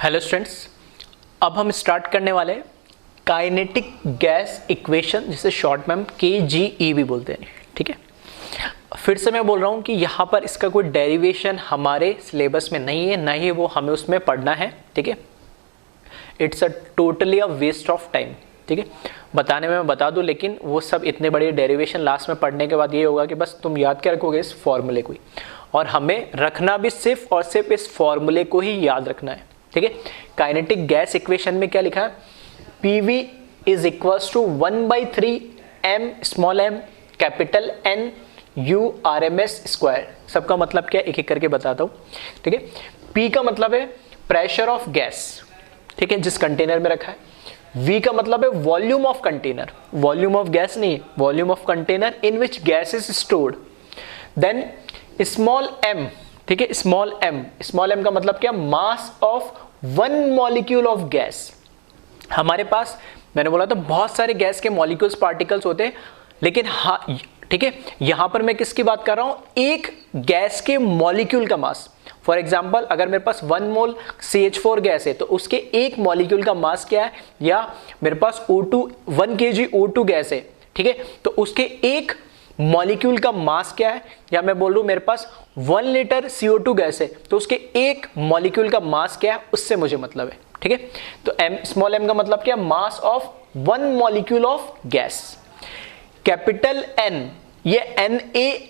Hello students, अब हम start करने वाले हैं काइनेटिक गैस इक्वेशन, जिसे शॉर्ट में हम KGE भी बोलते हैं। ठीक है, फिर से मैं बोल रहा हूँ कि यहाँ पर इसका कोई डेरिवेशन हमारे सिलेबस में नहीं है, ना ही वो हमें उसमें पढ़ना है। ठीक है, it's a totally a waste of time. ठीक है, बताने में मैं बता दूं, लेकिन वो सब इतने बड़े डेरिवेशन लास्ट में पढ़ने के बाद ये होगा कि बस तुम याद क्या रखोगे, इस फॉर्मूले को ही, और हमें रखना भी सिर्फ और सिर्फ इस फॉर्मूले को ही याद रखना है। ठीक है, काइनेटिक गैस इक्वेशन में क्या लिखा है, PV is equals to 1/3 m small m capital N U RMS square. सबका मतलब क्या, एक एक करके बताता हूँ। ठीक है, P का मतलब है प्रेशर ऑफ गैस, ठीक है, जिस कंटेनर में रखा है। V का मतलब है volume of container, volume of gas नहीं, volume of container in which gas is stored. Then small m, ठीक है, स्मॉल m का मतलब क्या, mass of one molecule of gas. हमारे पास, मैंने बोला था, बहुत सारे गैस के मॉलिक्यूल्स पार्टिकल्स होते हैं, लेकिन हाँ, ठीक है, यहां पर मैं किसकी बात कर रहा हूं, एक गैस के मॉलिक्यूल का मास। फॉर एग्जाम्पल, अगर मेरे पास 1 मोल CH4 गैस है तो उसके एक मॉलिक्यूल का मास क्या है, या मेरे पास O2 1 kg O2 गैस है, ठीक है, तो उसके एक मॉलिक्यूल का मास क्या है, या मैं बोल रहा हूं मेरे पास 1 लीटर CO2 गैस है तो उसके एक मॉलिक्यूल का मास क्या है, उससे मुझे मतलब है। ठीक है, तो स्मॉल m का मतलब क्या, mass of 1 molecule of gas. Capital N, ये Na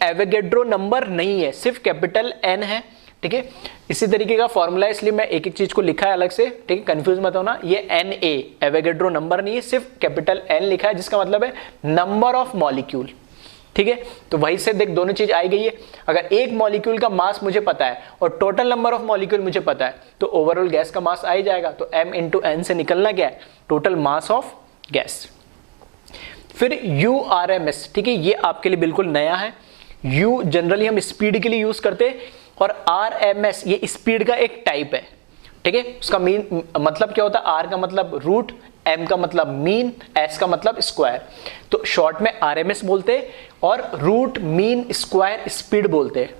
एवोगैड्रो नंबर नहीं है, सिर्फ कैपिटल N है। ठीक है, इसी तरीके का फॉर्मूला है, इसलिए मैं एक एक चीज को लिखा है अलग से। ठीक है, कंफ्यूज मत होना, ये Na एवोगैड्रो नंबर नहीं है, सिर्फ कैपिटल N लिखा है, जिसका मतलब है नंबर ऑफ मॉलिक्यूल। ठीक है, तो वहीं से देख दोनों चीज आई गई है। अगर एक मॉलिक्यूल का मास मुझे पता है और टोटल नंबर ऑफ मॉलिक्यूल मुझे पता है, तो ओवरऑल गैस का मास आ ही जाएगा। तो m इंटू n से निकलना क्या है, टोटल मास ऑफ गैस। फिर URMS, ठीक है, ये आपके लिए बिल्कुल नया है। U जनरली हम स्पीड के लिए यूज करते हैं, और RMS ये स्पीड का एक टाइप है। ठीक है, उसका मीन मतलब क्या होता है, R का मतलब रूट, M का मतलब मीन, S का मतलब स्क्वायर। तो शॉर्ट में RMS बोलते हैं और रूट, मीन, स्क्वायर स्पीड बोलते हैं।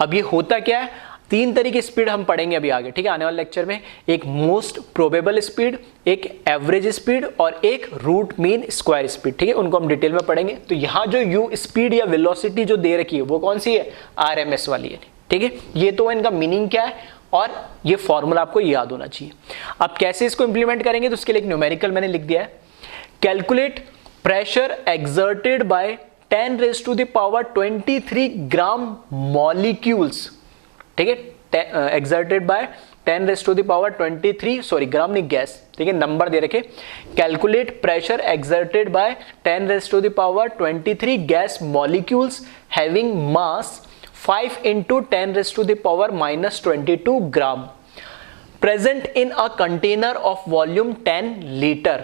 अब ये होता क्या है, 3 तरीके स्पीड हम पढ़ेंगे अभी आगे। ठीक है, आने वाले लेक्चर में एक मोस्ट प्रोबेबल स्पीड, एक एवरेज स्पीड और एक रूट, मीन, स्क्वायर स्पीड। ठीक है, उनको हम डिटेल में पढ़ेंगे। तो यहाँ जो U स्पीड या वेलोसिटी जो दे रखी है वो कौन सी है, RMS वाली है। ठीक है, ये तो इनका मीनिंग क्या है और ये फॉर्मूला आपको याद होना चाहिए। अब कैसे इसको इंप्लीमेंट करेंगे, तो उसके लिए एक न्यूमेरिकल मैंने लिख दिया है। Calculate pressure exerted by 10⁻23 gram molecules. ठीक है, एक्सर्टेड बाय 10⁻23, सॉरी ग्राम नहीं, गैस। ठीक है, नंबर दे रखे। Calculate pressure exerted by 10⁻23 gas molecules having mass 5 into 10⁻⁻22 gram present in a container of volume 10 liter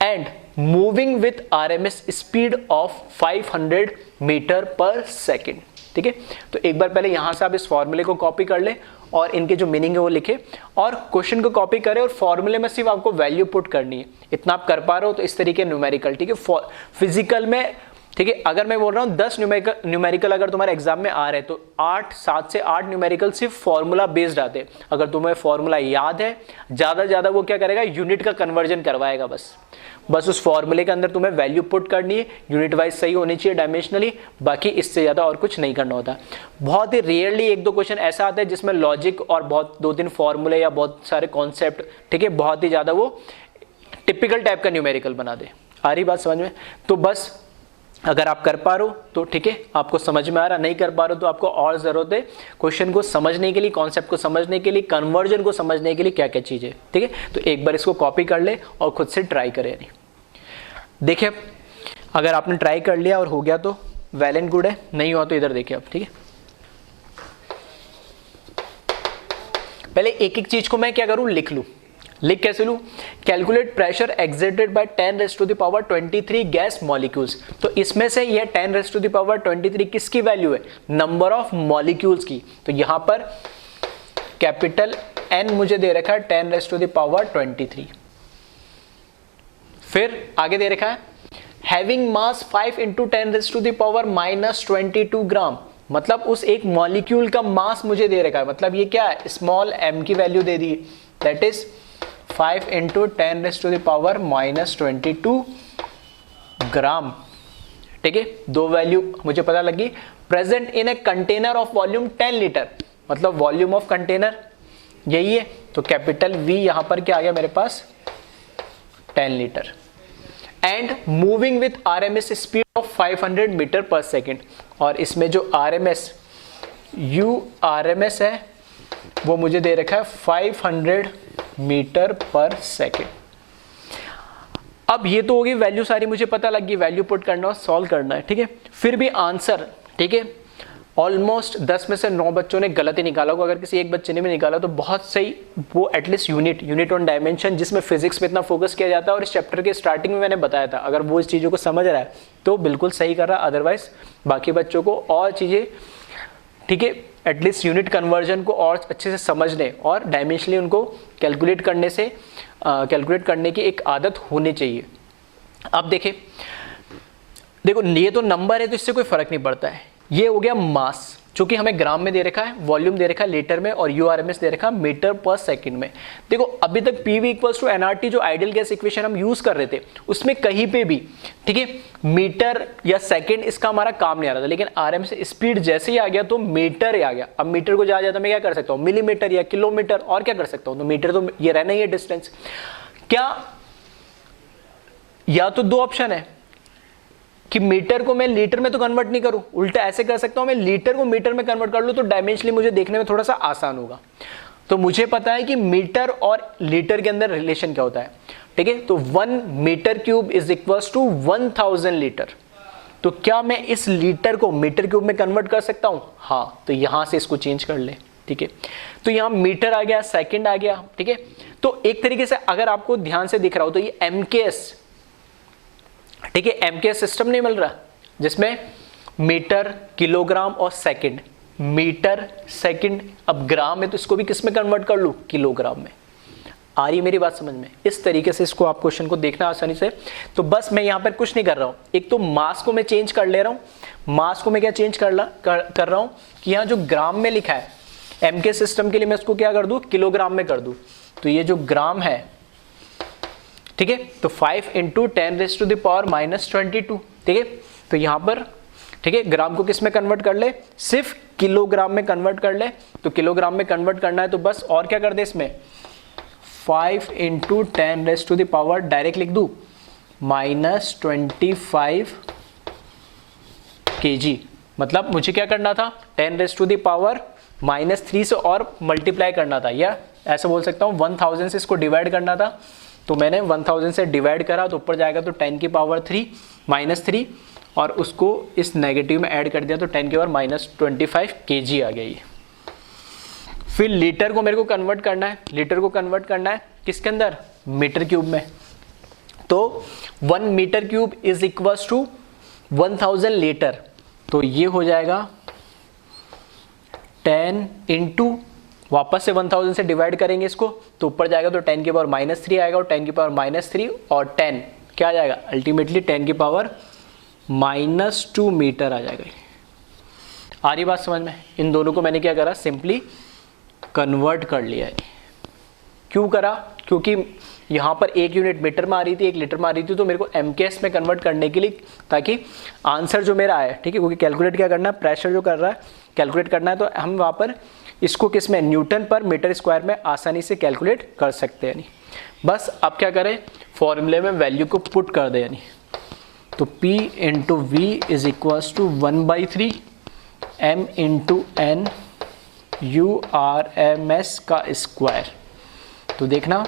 and moving with RMS speed of 500 meter per second। ठीक है, तो एक बार पहले यहां से आप इस फॉर्मूले को कॉपी कर ले और इनके जो मीनिंग है वो लिखे, और क्वेश्चन को कॉपी करें और फॉर्मूले में सिर्फ आपको वैल्यू पुट करनी है। इतना आप कर पा रहे हो तो इस तरीके न्यूमेरिकल। ठीक है, फिजिकल में, ठीक है, अगर मैं बोल रहा हूँ 10 न्यूमेरिकल अगर तुम्हारे एग्जाम में आ रहे हैं तो 7 से 8 न्यूमेरिकल सिर्फ फॉर्मूला बेस्ड आते हैं। अगर तुम्हें फॉर्मूला याद है, ज्यादा ज्यादा वो क्या करेगा, यूनिट का कन्वर्जन करवाएगा। बस उस फॉर्मूले के अंदर तुम्हें वैल्यू पुट करनी है, यूनिट वाइज सही होनी चाहिए डायमेंशनली, बाकी इससे ज्यादा और कुछ नहीं करना होता। बहुत ही रेयरली 1-2 क्वेश्चन ऐसा आता है जिसमें लॉजिक और बहुत 2-3 फॉर्मूले या बहुत सारे कॉन्सेप्ट, ठीक है, बहुत ही ज्यादा वो टिपिकल टाइप का न्यूमेरिकल बना दे। आ रही बात समझ में? तो बस अगर आप कर पा रहे हो तो ठीक है, आपको समझ में आ रहा, नहीं कर पा रहे हो तो आपको और जरूरत है क्वेश्चन को समझने के लिए, कॉन्सेप्ट को समझने के लिए, कन्वर्जन को समझने के लिए क्या क्या चीजें। ठीक है, तो एक बार इसको कॉपी कर ले और खुद से ट्राई करें। देखिए, अगर आपने ट्राई कर लिया और हो गया तो वेल एंड गुड है, नहीं हुआ तो इधर देखिए आप। ठीक है, पहले एक एक चीज को मैं क्या करूं, लिख लूं। लिख कैसे लूं, calculate pressure exerted by 10⁻23 gas molecules. तो इसमें से ये 10⁻23 किसकी वैल्यू है, नंबर ऑफ मॉलिक्यूल्स की। तो यहां पर कैपिटल N मुझे दे रखा है 10⁻23। फिर आगे दे रखा है हैविंग मास 5 into 10⁻⁻22 ग्राम, मतलब उस एक मॉलिक्यूल का मास मुझे दे रखा है। मतलब ये क्या है, स्मॉल m की value they the, that is 5 into 10⁻⁻22 ग्राम। ठीक है, दो वैल्यू मुझे पता लगी। Present in a container of volume 10 litre, मतलब वॉल्यूम ऑफ कंटेनर यही है, तो कैपिटल V यहां पर क्या आ गया मेरे पास 10 litre. And moving with RMS speed of 500 metre per second, और इसमें जो RMS URMS है वो मुझे दे रखा है 500 मीटर पर सेकेंड। अब ये तो होगी वैल्यू, सारी मुझे पता लग गई, वैल्यू पुट करना और सॉल्व करना है। ठीक है, फिर भी आंसर, ठीक है, ऑलमोस्ट 10 में से 9 बच्चों ने गलत ही निकाला होगा। अगर किसी एक बच्चे ने भी निकाला तो बहुत सही, वो एटलीस्ट यूनिट ऑन डायमेंशन, जिसमें फिजिक्स पे इतना फोकस किया जाता है, और इस चैप्टर के स्टार्टिंग में मैंने बताया था, अगर वो इस चीज़ों को समझ रहा है तो बिल्कुल सही कर रहा है। अदरवाइज बाकी बच्चों को और चीज़ें, ठीक है, एटलीस्ट यूनिट कन्वर्जन को और अच्छे से समझने और डायमेंशनली उनको कैलकुलेट करने की एक आदत होनी चाहिए। अब देखो ये तो नंबर है तो इससे कोई फर्क नहीं पड़ता है। ये हो गया मास, जो कि हमें ग्राम में दे रखा है, वॉल्यूम दे रखा है लीटर में, और URMS दे रखा है मीटर पर सेकंड में। देखो अभी तक PV = nRT जो आइडियल गैस इक्वेशन हम यूज कर रहे थे, उसमें कहीं पे भी, ठीक है, मीटर या सेकंड इसका हमारा काम नहीं आ रहा था, लेकिन RMS स्पीड जैसे ही आ गया तो मीटर आ गया। अब मीटर को ज्यादा मैं क्या कर सकता हूँ, मिलीमीटर या किलोमीटर, और क्या कर सकता हूँ, तो मीटर तो ये रहना ही है डिस्टेंस। क्या या तो दो ऑप्शन है कि मीटर को मैं लीटर में तो कन्वर्ट नहीं करूं, उल्टा ऐसे कर सकता हूं, मैं लीटर को मीटर में कन्वर्ट कर लूं तो डायमेंशनली मुझे देखने में थोड़ा सा आसान होगा। तो मुझे पता है कि मीटर और लीटर के अंदर रिलेशन क्या होता है। ठीक है, तो 1 metre cube is equals to 1000 litre. तो क्या मैं इस लीटर को मीटर क्यूब में कन्वर्ट कर सकता हूं? हाँ, तो यहां से इसको चेंज कर ले। ठीक है, तो यहां मीटर आ गया, सेकंड आ गया। ठीक है, तो एक तरीके से अगर आपको ध्यान से दिख रहा हो तो ये MKS, ठीक है, MKS सिस्टम नहीं मिल रहा जिसमें मीटर, किलोग्राम और सेकंड, मीटर सेकंड। अब ग्राम है तो इसको भी किस में कन्वर्ट कर लूं, किलोग्राम में। आ रही मेरी बात समझ में? इस तरीके से इसको आप क्वेश्चन को देखना आसानी से। तो बस मैं यहां पर कुछ नहीं कर रहा हूं, एक तो मास को मैं चेंज कर ले रहा हूं। मास को मैं क्या चेंज कर रहा हूं कि यहां जो ग्राम में लिखा है MKS सिस्टम के लिए, मैं इसको क्या कर दूं, किलोग्राम में कर दूं। तो ये जो ग्राम है, ठीक है, तो 5 इंटू 10⁻⁻22। ठीक है, तो यहां पर, ठीक है, ग्राम को किस में कन्वर्ट कर ले, सिर्फ किलोग्राम में कन्वर्ट कर ले। तो किलोग्राम में कन्वर्ट करना है तो बस और क्या कर दे, इसमें 5 इंटू 10⁻, डायरेक्ट लिख दू -25 kg। मतलब मुझे क्या करना था, 10⁻³ से और मल्टीप्लाई करना था, या ऐसा बोल सकता हूँ 1000 से इसको डिवाइड करना था। तो मैंने 1000 से डिवाइड करा तो ऊपर जाएगा तो 10⁻³ और उसको इस नेगेटिव में ऐड कर दिया तो 10⁻⁻25 kg आ गया ये। फिर लीटर को मेरे को कन्वर्ट करना है, लीटर को कन्वर्ट करना है किसके अंदर, मीटर क्यूब में। तो 1 metre cube is equals to 1000 litre. तो ये हो जाएगा 10 इंटू, वापस से 1000 से डिवाइड करेंगे इसको तो ऊपर जाएगा तो 10⁻³ आएगा, और 10⁻³ और 10 क्या आ जाएगा, अल्टीमेटली 10⁻⁻2 मीटर आ जाएगा। आ रही बात समझ में? इन दोनों को मैंने क्या करा, सिंपली कन्वर्ट कर लिया है। क्यों करा, क्योंकि यहाँ पर एक यूनिट मीटर में आ रही थी, एक लीटर में आ रही थी, तो मेरे को MKS में कन्वर्ट करने के लिए, ताकि आंसर जो मेरा आए, ठीक है, क्योंकि कैलकुलेट क्या करना है, प्रेशर जो कर रहा है कैलकुलेट करना है, तो हम वहाँ पर इसको किस में, न्यूटन पर मीटर स्क्वायर में आसानी से कैलकुलेट कर सकते हैं। बस अब क्या करें, फॉर्मूले में वैल्यू को पुट कर दे, यानी तो P into V is equals to 1/3 M into N URMS का स्क्वायर। तो देखना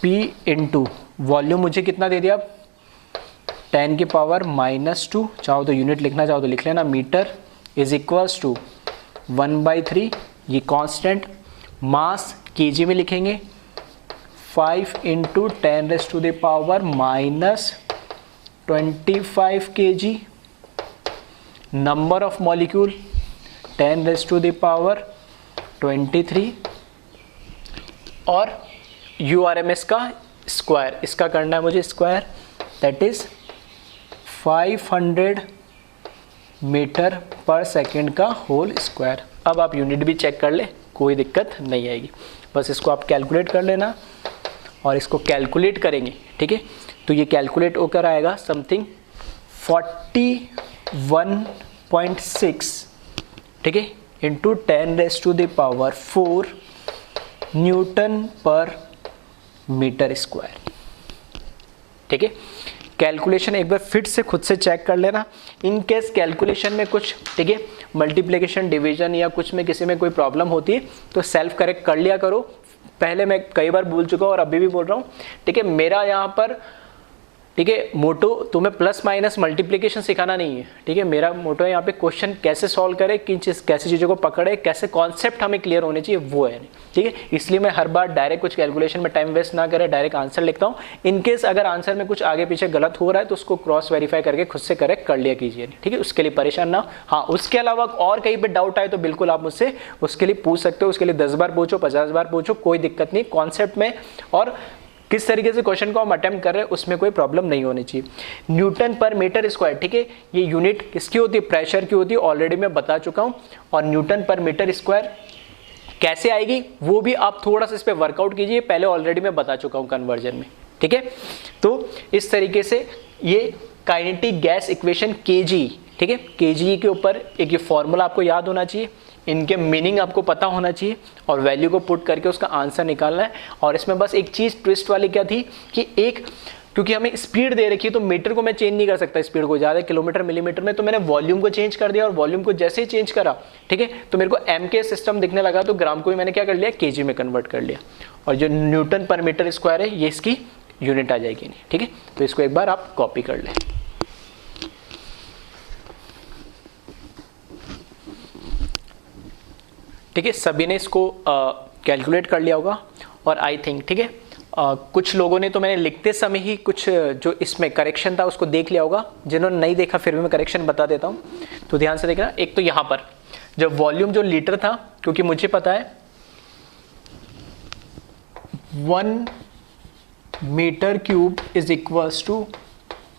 P इंटू वॉल्यूम मुझे कितना दे दिया, 10⁻⁻², चाहो तो यूनिट लिखना चाहो तो लिख लेना, मीटर इज इक्वल्स टू 1/3, ये कांस्टेंट। मास केजी में लिखेंगे, 5 into 10⁻⁻25 kg। Number of molecule 10⁻23, और URMS का स्क्वायर, इसका करना है मुझे square, that is 500 metre per second का होल स्क्वायर। अब आप यूनिट भी चेक कर ले, कोई दिक्कत नहीं आएगी। बस इसको आप कैलकुलेट कर लेना और इसको कैलकुलेट करेंगे, ठीक है, तो ये कैलकुलेट होकर आएगा समथिंग 41.6, ठीक है, इंटू 10⁻⁴ न्यूटन पर मीटर स्क्वायर, ठीक है। कैलकुलेशन एक बार फिर से खुद से चेक कर लेना। इन केस कैलकुलेशन में कुछ, ठीक है, मल्टीप्लिकेशन डिवीजन या कुछ में किसी में कोई प्रॉब्लम होती है तो सेल्फ करेक्ट कर लिया करो। पहले मैं कई बार बोल चुका हूँ और अभी भी बोल रहा हूँ, ठीक है, मेरा यहाँ पर, ठीक है, मोटो तुम्हें प्लस माइनस मल्टीप्लिकेशन सिखाना नहीं है, ठीक है, मेरा मोटो है यहाँ पे क्वेश्चन कैसे सॉल्व करे, किन चीज़ कैसी चीज़ों को पकड़े, कैसे कॉन्सेप्ट हमें क्लियर होने चाहिए, वो है, ठीक है। इसलिए मैं हर बार डायरेक्ट कुछ कैलकुलेशन में टाइम वेस्ट ना करे, डायरेक्ट आंसर लिखता हूँ। इनकेस अगर आंसर में कुछ आगे पीछे गलत हो रहा है तो उसको क्रॉस वेरीफाई करके खुद से करेक्ट कर लिया कीजिए, ठीक है, उसके लिए परेशान ना। हाँ, उसके अलावा और कहीं पर डाउट आए तो बिल्कुल आप मुझसे उसके लिए पूछ सकते हो, उसके लिए 10 बार पूछो, 50 बार पूछो, कोई दिक्कत नहीं। कॉन्सेप्ट में और किस तरीके से क्वेश्चन को हम अटेम्प्ट कर रहे हैं उसमें कोई प्रॉब्लम नहीं होनी चाहिए। न्यूटन पर मीटर स्क्वायर, ठीक है, ये यूनिट किसकी होती है, प्रेशर की होती है, ऑलरेडी मैं बता चुका हूं। और न्यूटन पर मीटर स्क्वायर कैसे आएगी वो भी आप थोड़ा सा इस पर वर्कआउट कीजिए, पहले ऑलरेडी मैं बता चुका हूं कन्वर्जन में, ठीक है। तो इस तरीके से ये काइनेटिक गैस इक्वेशन केजी, ठीक है, केजी के ऊपर एक ये फॉर्मूला आपको याद होना चाहिए, इनके मीनिंग आपको पता होना चाहिए और वैल्यू को पुट करके उसका आंसर निकालना है। और इसमें बस एक चीज़ ट्विस्ट वाली क्या थी कि एक, क्योंकि हमें स्पीड दे रखी है तो मीटर को मैं चेंज नहीं कर सकता स्पीड को, ज़्यादा किलोमीटर मिलीमीटर में, तो मैंने वॉल्यूम को चेंज कर दिया और वॉल्यूम को जैसे ही चेंज करा, ठीक है, तो मेरे को एम के सिस्टम दिखने लगा, तो ग्राम को भी मैंने क्या कर लिया, केजी में कन्वर्ट कर लिया। और जो न्यूटन पर मीटर स्क्वायर है ये इसकी यूनिट आ जाएगी, ठीक है। तो इसको एक बार आप कॉपी कर लें। ठीक है, सभी ने इसको कैलकुलेट कर लिया होगा और आई थिंक, ठीक है, कुछ लोगों ने तो मैंने लिखते समय ही कुछ जो इसमें करेक्शन था उसको देख लिया होगा, जिन्होंने नहीं देखा फिर भी मैं करेक्शन बता देता हूँ, तो ध्यान से देखना। एक तो यहाँ पर जब वॉल्यूम जो लीटर था, क्योंकि मुझे पता है 1 metre cube is equals to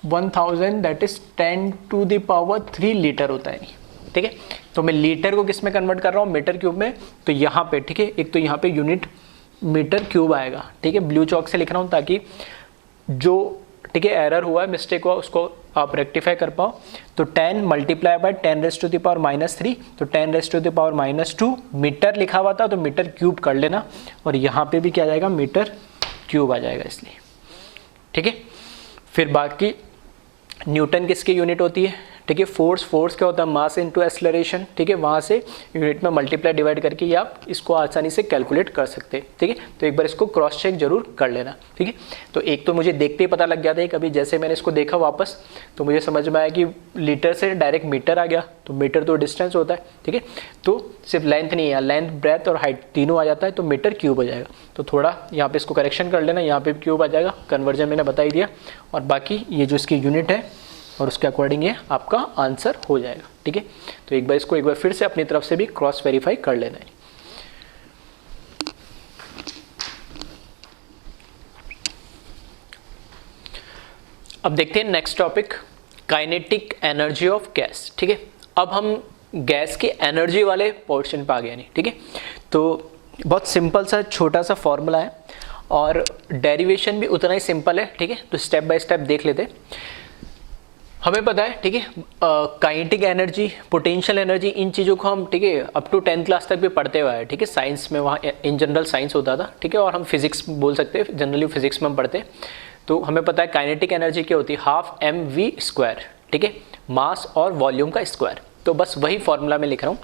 1000, that is 10⁻³ litre होता है, ठीक है। तो मैं लीटर को किस में कन्वर्ट कर रहा हूँ, मीटर क्यूब में, तो यहाँ पे, ठीक है, एक तो यहाँ पे यूनिट मीटर क्यूब आएगा, ठीक है, ब्लू चॉक से लिख रहा हूँ ताकि जो, ठीक है, एरर हुआ है, मिस्टेक हुआ, उसको आप रेक्टिफाई कर पाओ। तो 10 मल्टीप्लाई बाय 10⁻⁻3, तो 10⁻⁻2 मीटर लिखा हुआ था तो मीटर क्यूब कर लेना, और यहाँ पे भी क्या आ जाएगा, मीटर क्यूब आ जाएगा इसलिए, ठीक है। फिर बाकी न्यूटन किसकी यूनिट होती है, ठीक है, फोर्स क्या होता है, मास इनटू एक्सेलरेशन, ठीक है, वहाँ से यूनिट में मल्टीप्लाई डिवाइड करके ये आप इसको आसानी से कैलकुलेट कर सकते हैं, ठीक है। तो एक बार इसको क्रॉस चेक जरूर कर लेना, ठीक है। तो एक तो मुझे देखते ही पता लग गया था, कभी जैसे मैंने इसको देखा वापस तो मुझे समझ में आया कि लीटर से डायरेक्ट मीटर आ गया, तो मीटर तो डिस्टेंस होता है, ठीक है, तो सिर्फ लेंथ नहीं है, लेंथ, ब्रेथ और हाइट तीनों आ जाता है, तो मीटर क्यूब हो जाएगा। तो थोड़ा यहाँ पे इसको करेक्शन कर लेना, यहाँ पे क्यूब आ जाएगा, कन्वर्जन मैंने बता ही दिया, और बाकी ये जो इसकी यूनिट है और उसके अकॉर्डिंग ये आपका आंसर हो जाएगा, ठीक है। तो एक बार इसको एक बार फिर से अपनी तरफ से भी क्रॉस वेरीफाई कर लेना है। अब देखते हैं next topic, kinetic energy of gas, ठीक है। अब हम गैस की एनर्जी वाले पोर्शन पे आ गए नहीं, ठीक है। तो बहुत सिंपल सा छोटा सा फॉर्मूला है और डेरिवेशन भी उतना ही सिंपल है, ठीक है। तो स्टेप बाय स्टेप देख लेते हैं। हमें पता है, ठीक है, काइनेटिक एनर्जी, पोटेंशियल एनर्जी, इन चीज़ों को हम, ठीक है, अप टू 10th क्लास तक भी पढ़ते हुए हैं, ठीक है। साइंस में वहाँ इन जनरल साइंस होता था, ठीक है, और हम फिजिक्स बोल सकते हैं, जनरली फिजिक्स में हम पढ़ते हैं। तो हमें पता है काइनेटिक एनर्जी क्या होती है, 12mv², ठीक है, मास और वॉल्यूम का स्क्वायर। तो बस वही फॉर्मूला में लिख रहा हूँ।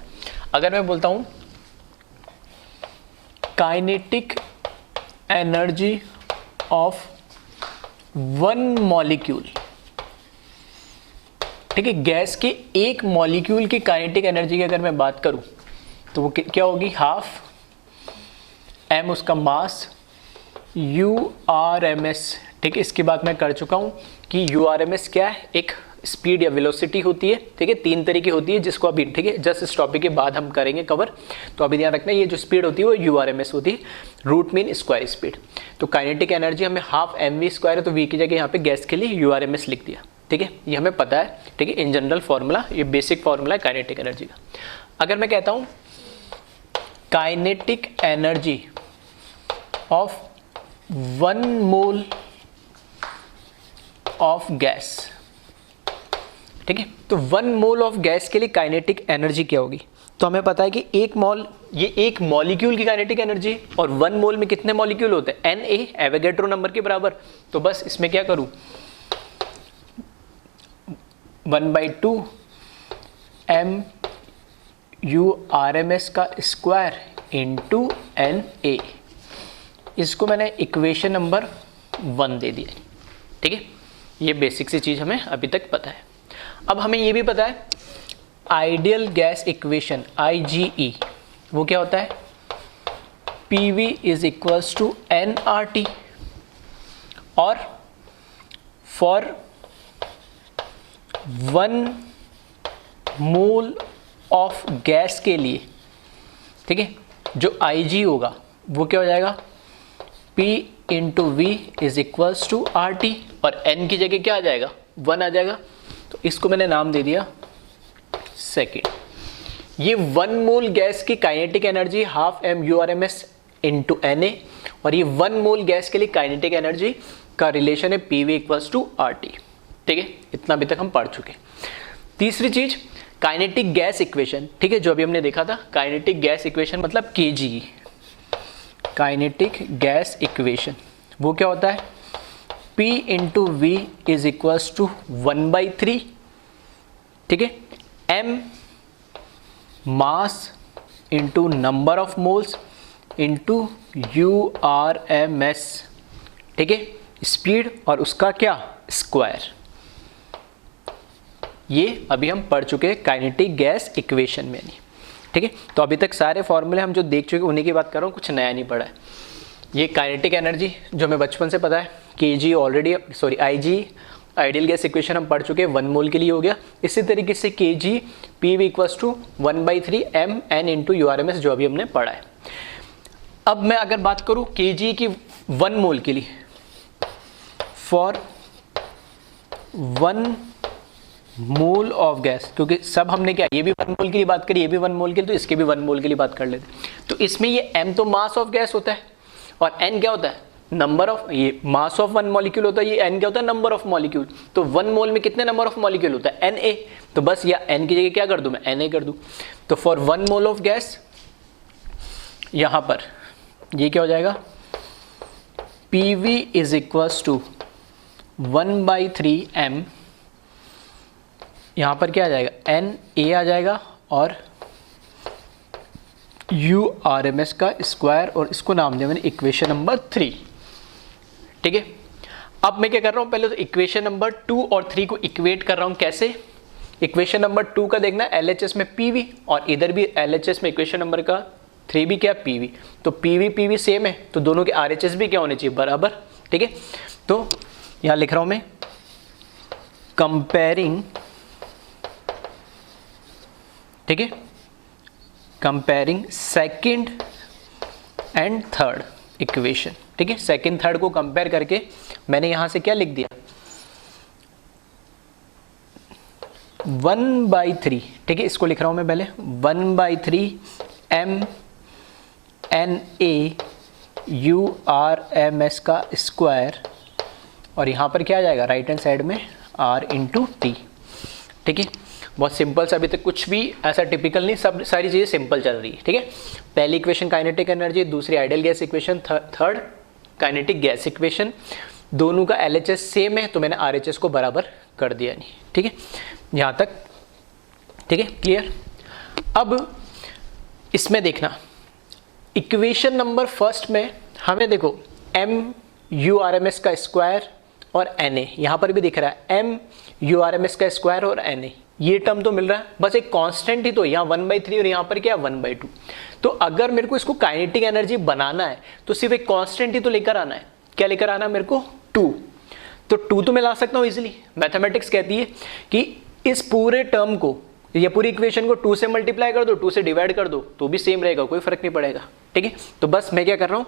अगर मैं बोलता हूँ काइनेटिक एनर्जी ऑफ 1 मॉलिक्यूल, ठीक है, गैस के एक मॉलिक्यूल की काइनेटिक एनर्जी की अगर मैं बात करूं तो वो क्या होगी, 12m उसका मास URMS, ठीक है। इसकी बात मैं कर चुका हूं कि URMS क्या है, एक स्पीड या वेलोसिटी होती है, ठीक है। 3 तरीके होती है जिसको अभी, ठीक है, जस्ट इस टॉपिक के बाद हम करेंगे कवर। तो अभी ध्यान रखना, ये जो स्पीड होती है वो URMS होती है, रूट मीन स्क्वायर स्पीड। तो काइनेटिक एनर्जी हमें 12mv² है, तो v की जगह यहाँ पे गैस के लिए URMS लिख दिया, ठीक है, ये हमें पता है, ठीक है। इन जनरल फार्मूला, ये बेसिक फार्मूला है काइनेटिक एनर्जी का। अगर मैं कहता हूँ kinetic energy of 1 mole of gas. ठीक है, तो 1 मोल ऑफ गैस के लिए काइनेटिक एनर्जी क्या होगी? तो हमें पता है कि 1 मोल, ये एक मॉलिक्यूल की काइनेटिक एनर्जी, और 1 मोल में कितने मॉलिक्यूल होते हैं? Na, एवोगैड्रो नंबर के बराबर। तो बस इसमें क्या करूं, 1/2 MURMS का स्क्वायर इंटू Na। इसको मैंने इक्वेशन नंबर 1 दे दिया। ठीक है, ये बेसिक सी चीज हमें अभी तक पता है। अब हमें ये भी पता है आइडियल गैस इक्वेशन IGE वो क्या होता है? PV is equals to nRT, और फॉर 1 मोल ऑफ गैस के लिए, ठीक है, जो IG होगा वो क्या हो जाएगा? P into V is equals to RT, और N की जगह क्या आ जाएगा? 1 आ जाएगा। तो इसको मैंने नाम दे दिया सेकेंड। ये 1 मोल गैस की kinetic energy half MURMS into Na, और ये 1 मोल गैस के लिए काइनेटिक एनर्जी का रिलेशन है PV इक्वल्स टू RT। ठीक है, इतना अभी तक हम पढ़ चुके। तीसरी चीज काइनेटिक गैस इक्वेशन, ठीक है, जो अभी हमने देखा था। काइनेटिक गैस इक्वेशन मतलब KGE, काइनेटिक गैस इक्वेशन वो क्या होता है? P into V is equals to 1/3, ठीक है, M mass into number of moles into URMS, ठीक है, स्पीड, और उसका क्या? स्क्वायर। ये अभी हम पढ़ चुके हैं काइनेटिक गैस इक्वेशन में। नहीं, ठीक है, तो अभी तक सारे फॉर्मूले हम जो देख चुके उन्हीं की बात कर रहा हूँ, कुछ नया नहीं पढ़ा है। ये काइनेटिक एनर्जी जो हमें बचपन से पता है, KG already, sorry IG ideal gas equation हम पढ़ चुके हैं, 1 मोल के लिए हो गया। इसी तरीके से KG PV equals to 1/3 MN into URMS, जो अभी हमने पढ़ा है। अब मैं अगर बात करूं KG की 1 मोल के लिए, फॉर 1 मोल ऑफ गैस, क्योंकि सब हमने क्या, ये भी 1 मोल के लिए बात करी, ये भी 1 मोल के लिए, तो इसके भी 1 मोल के लिए बात कर लेते। तो इसमें ये M तो मास ऑफ गैस होता है, और N क्या होता है? नंबर ऑफ, ये मास ऑफ 1 मॉलिक्यूल होता है, ये N क्या होता है? Number of molecule. तो 1 मोल में कितने नंबर ऑफ मॉलिक्यूल होता है? Na। तो बस या N की जगह क्या कर दूं मैं? Na कर दूं। तो फॉर 1 मोल ऑफ गैस, यहां पर ये क्या हो जाएगा? PV is equals to 1/3 M, यहां पर क्या आ जाएगा? Na आ जाएगा, और URMS का स्क्वायर, और इसको नाम दिया मैंने इक्वेशन नंबर 3। ठीक है, अब मैं क्या कर रहा हूं, पहले तो इक्वेशन नंबर 2 और 3 को इक्वेट कर रहा हूं। कैसे? इक्वेशन नंबर 2 का देखना LHS में PV, और इधर भी LHS में इक्वेशन नंबर का 3 भी क्या? PV। तो PV सेम है, तो दोनों के RHS भी क्या होने चाहिए? बराबर। ठीक है, तो यहां लिख रहा हूं मैं, कंपेयरिंग, ठीक है, comparing second and third equation. ठीक है, सेकेंड थर्ड को कंपेयर करके मैंने यहां से क्या लिख दिया? 1/3, ठीक है, इसको लिख रहा हूं मैं पहले, 1/3 MNA URMS का स्क्वायर, और यहां पर क्या आ जाएगा? राइट हैंड साइड में R इंटू टी। ठीक है, बहुत सिंपल सा, अभी तक कुछ भी ऐसा टिपिकल नहीं, सब सारी चीजें सिंपल चल रही है। ठीक है, पहली इक्वेशन काइनेटिक एनर्जी, दूसरी ideal gas equation, third kinetic gas equation, दोनों का LHS सेम है, तो मैंने RHS को बराबर कर दिया। नहीं, ठीक है, यहां तक ठीक है, क्लियर। अब इसमें देखना, इक्वेशन नंबर फर्स्ट में हमें देखो MURMS का स्क्वायर और Na, यहां पर भी दिख रहा है MURMS का स्क्वायर और Na, ये टर्म तो मिल रहा है, बस एक कांस्टेंट ही तो, यहाँ 1/3 और यहाँ पर क्या 1/2। तो अगर मेरे को इसको काइनेटिक एनर्जी बनाना है तो सिर्फ एक कांस्टेंट ही तो लेकर आना है। क्या लेकर आना है मेरे को? 2। तो 2 तो मैं ला सकता हूँ इजीली। मैथमेटिक्स कहती है कि इस पूरे टर्म को, या पूरी इक्वेशन को 2 से मल्टीप्लाई कर दो, 2 से डिवाइड कर दो, तो भी सेम रहेगा, कोई फर्क नहीं पड़ेगा। ठीक है, तो बस मैं क्या कर रहा हूँ,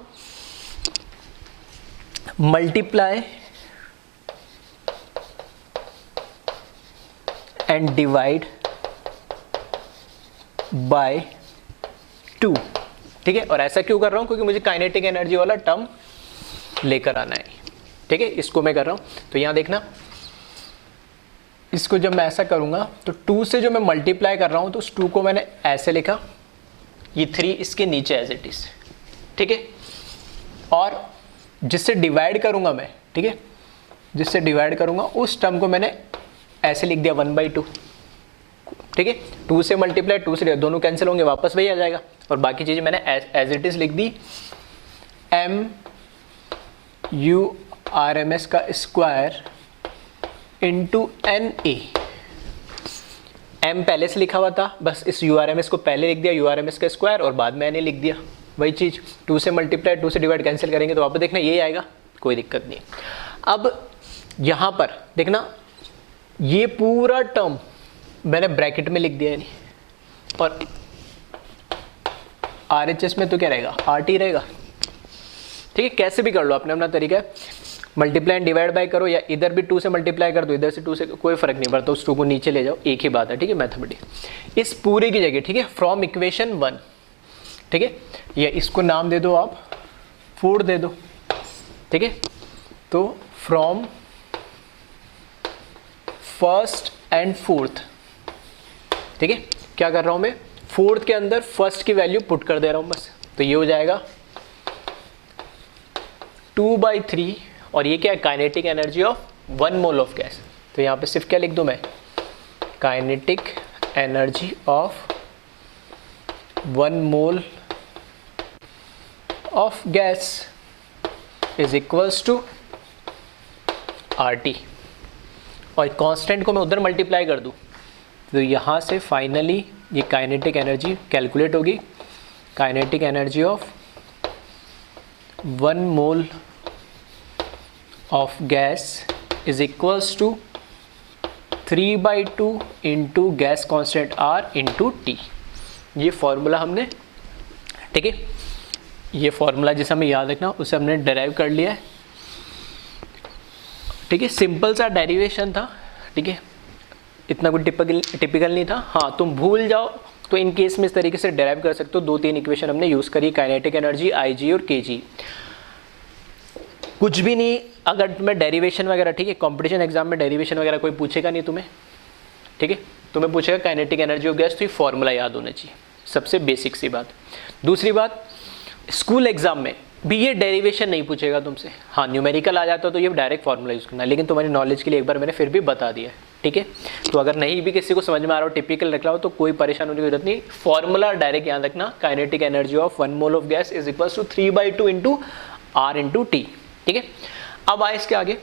मल्टीप्लाई एंड डिवाइड बाय 2। ठीक है। और ऐसा क्यों कर रहा हूँ, क्योंकि मुझे काइनेटिक एनर्जी वाला टर्म लेकर आना है, ठीक है, इसको मैं कर रहा हूँ। तो यहाँ देखना, इसको जब मैं ऐसा करूँगा तो 2 से जो मैं मल्टीप्लाई कर रहा हूँ तो उस 2 को मैंने ऐसे लिखा, ये 3 इसके नीचे एज इट इज, ठीक है। और जिससे डिवाइड करूँगा मैं, ठीक है, जिससे डिवाइड करूँगा उस टर्म को मैंने ऐसे लिख दिया 1/2, ठीक है। 2 से मल्टीप्लाई, 2 से दोनों कैंसिल होंगे, वापस वही आ जाएगा। और बाकी चीज़ें मैंने एज इट इज लिख दी, MURMS का स्क्वायर इंटू NA। M पहले से लिखा हुआ था, बस इस URMS को पहले लिख दिया, URMS का स्क्वायर, और बाद में NA लिख दिया। वही चीज़ 2 से मल्टीप्लाई, 2 से डिवाइड कैंसिल करेंगे तो वापस देखना ये आएगा, कोई दिक्कत नहीं। अब यहाँ पर देखना, ये पूरा टर्म मैंने ब्रैकेट में लिख दिया है, और RHS में तो क्या रहेगा, RT रहेगा, ठीक है। कैसे भी कर लो, अपने अपना तरीका है, मल्टीप्लाई एंड डिवाइड बाय करो, या इधर भी 2 से मल्टीप्लाई कर दो, इधर से 2 से, कोई फर्क नहीं पड़ता, उस 2 को नीचे ले जाओ, एक ही बात है, ठीक है, मैथमेटिक्स। इस पूरे की जगह, ठीक है, फ्रॉम इक्वेशन 1, ठीक है, या इसको नाम दे दो आप, 4 दे दो, ठीक है। तो फ्रॉम फर्स्ट एंड फोर्थ, ठीक है, क्या कर रहा हूं मैं, फोर्थ के अंदर फर्स्ट की वैल्यू पुट कर दे रहा हूं बस। तो ये हो जाएगा 2/3, और ये क्या है, kinetic energy of 1 mole of gas. तो यहाँ पे सिर्फ क्या लिख दूं मैं, kinetic energy of 1 mole of gas is equals to RT, और कांस्टेंट को मैं उधर मल्टीप्लाई कर दूं, तो यहाँ से फाइनली ये काइनेटिक एनर्जी कैलकुलेट होगी। Kinetic energy of 1 mole of gas is equals to 3/2 into gas constant R into T। ये फॉर्मूला हमने, ठीक है, ये फॉर्मूला जिसे हमें याद रखना उसे हमने डेराइव कर लिया है, ठीक है। सिंपल सा डेरिवेशन था, ठीक है, इतना कुछ टिपिकल नहीं था। हाँ, तुम भूल जाओ तो इन केस में इस तरीके से डेराइव कर सकते हो। 2-3 इक्वेशन हमने यूज़ करी, काइनेटिक एनर्जी, IG और KG। कुछ भी नहीं, अगर तुम्हें डेरिवेशन वगैरह, ठीक है, कंपटीशन एग्जाम में डेरिवेशन वगैरह कोई पूछेगा नहीं तुम्हें, ठीक है, तुम्हें पूछेगा काइनेटिक एनर्जी ऑफ गैस, तो ये फॉर्मूला याद होना चाहिए, सबसे बेसिक सी बात। दूसरी बात, स्कूल एग्जाम में भी ये डेरिवेशन नहीं पूछेगा तुमसे। हाँ, न्यूमेरिकल आ जाता तो ये डायरेक्ट फार्मूला यूज़ करना है, लेकिन तुम्हारी नॉलेज के लिए एक बार मैंने फिर भी बता दिया है, ठीक है। तो अगर नहीं भी किसी को समझ में आ रहा हो, टिपिकल रख रहा हो, तो कोई परेशान होने की जरूरत नहीं, फॉर्मूला डायरेक्ट याद रखना, kinetic energy of 1 mole of gas is equals to 3/2 into R into T, ठीक है। अब आए इसके आगे,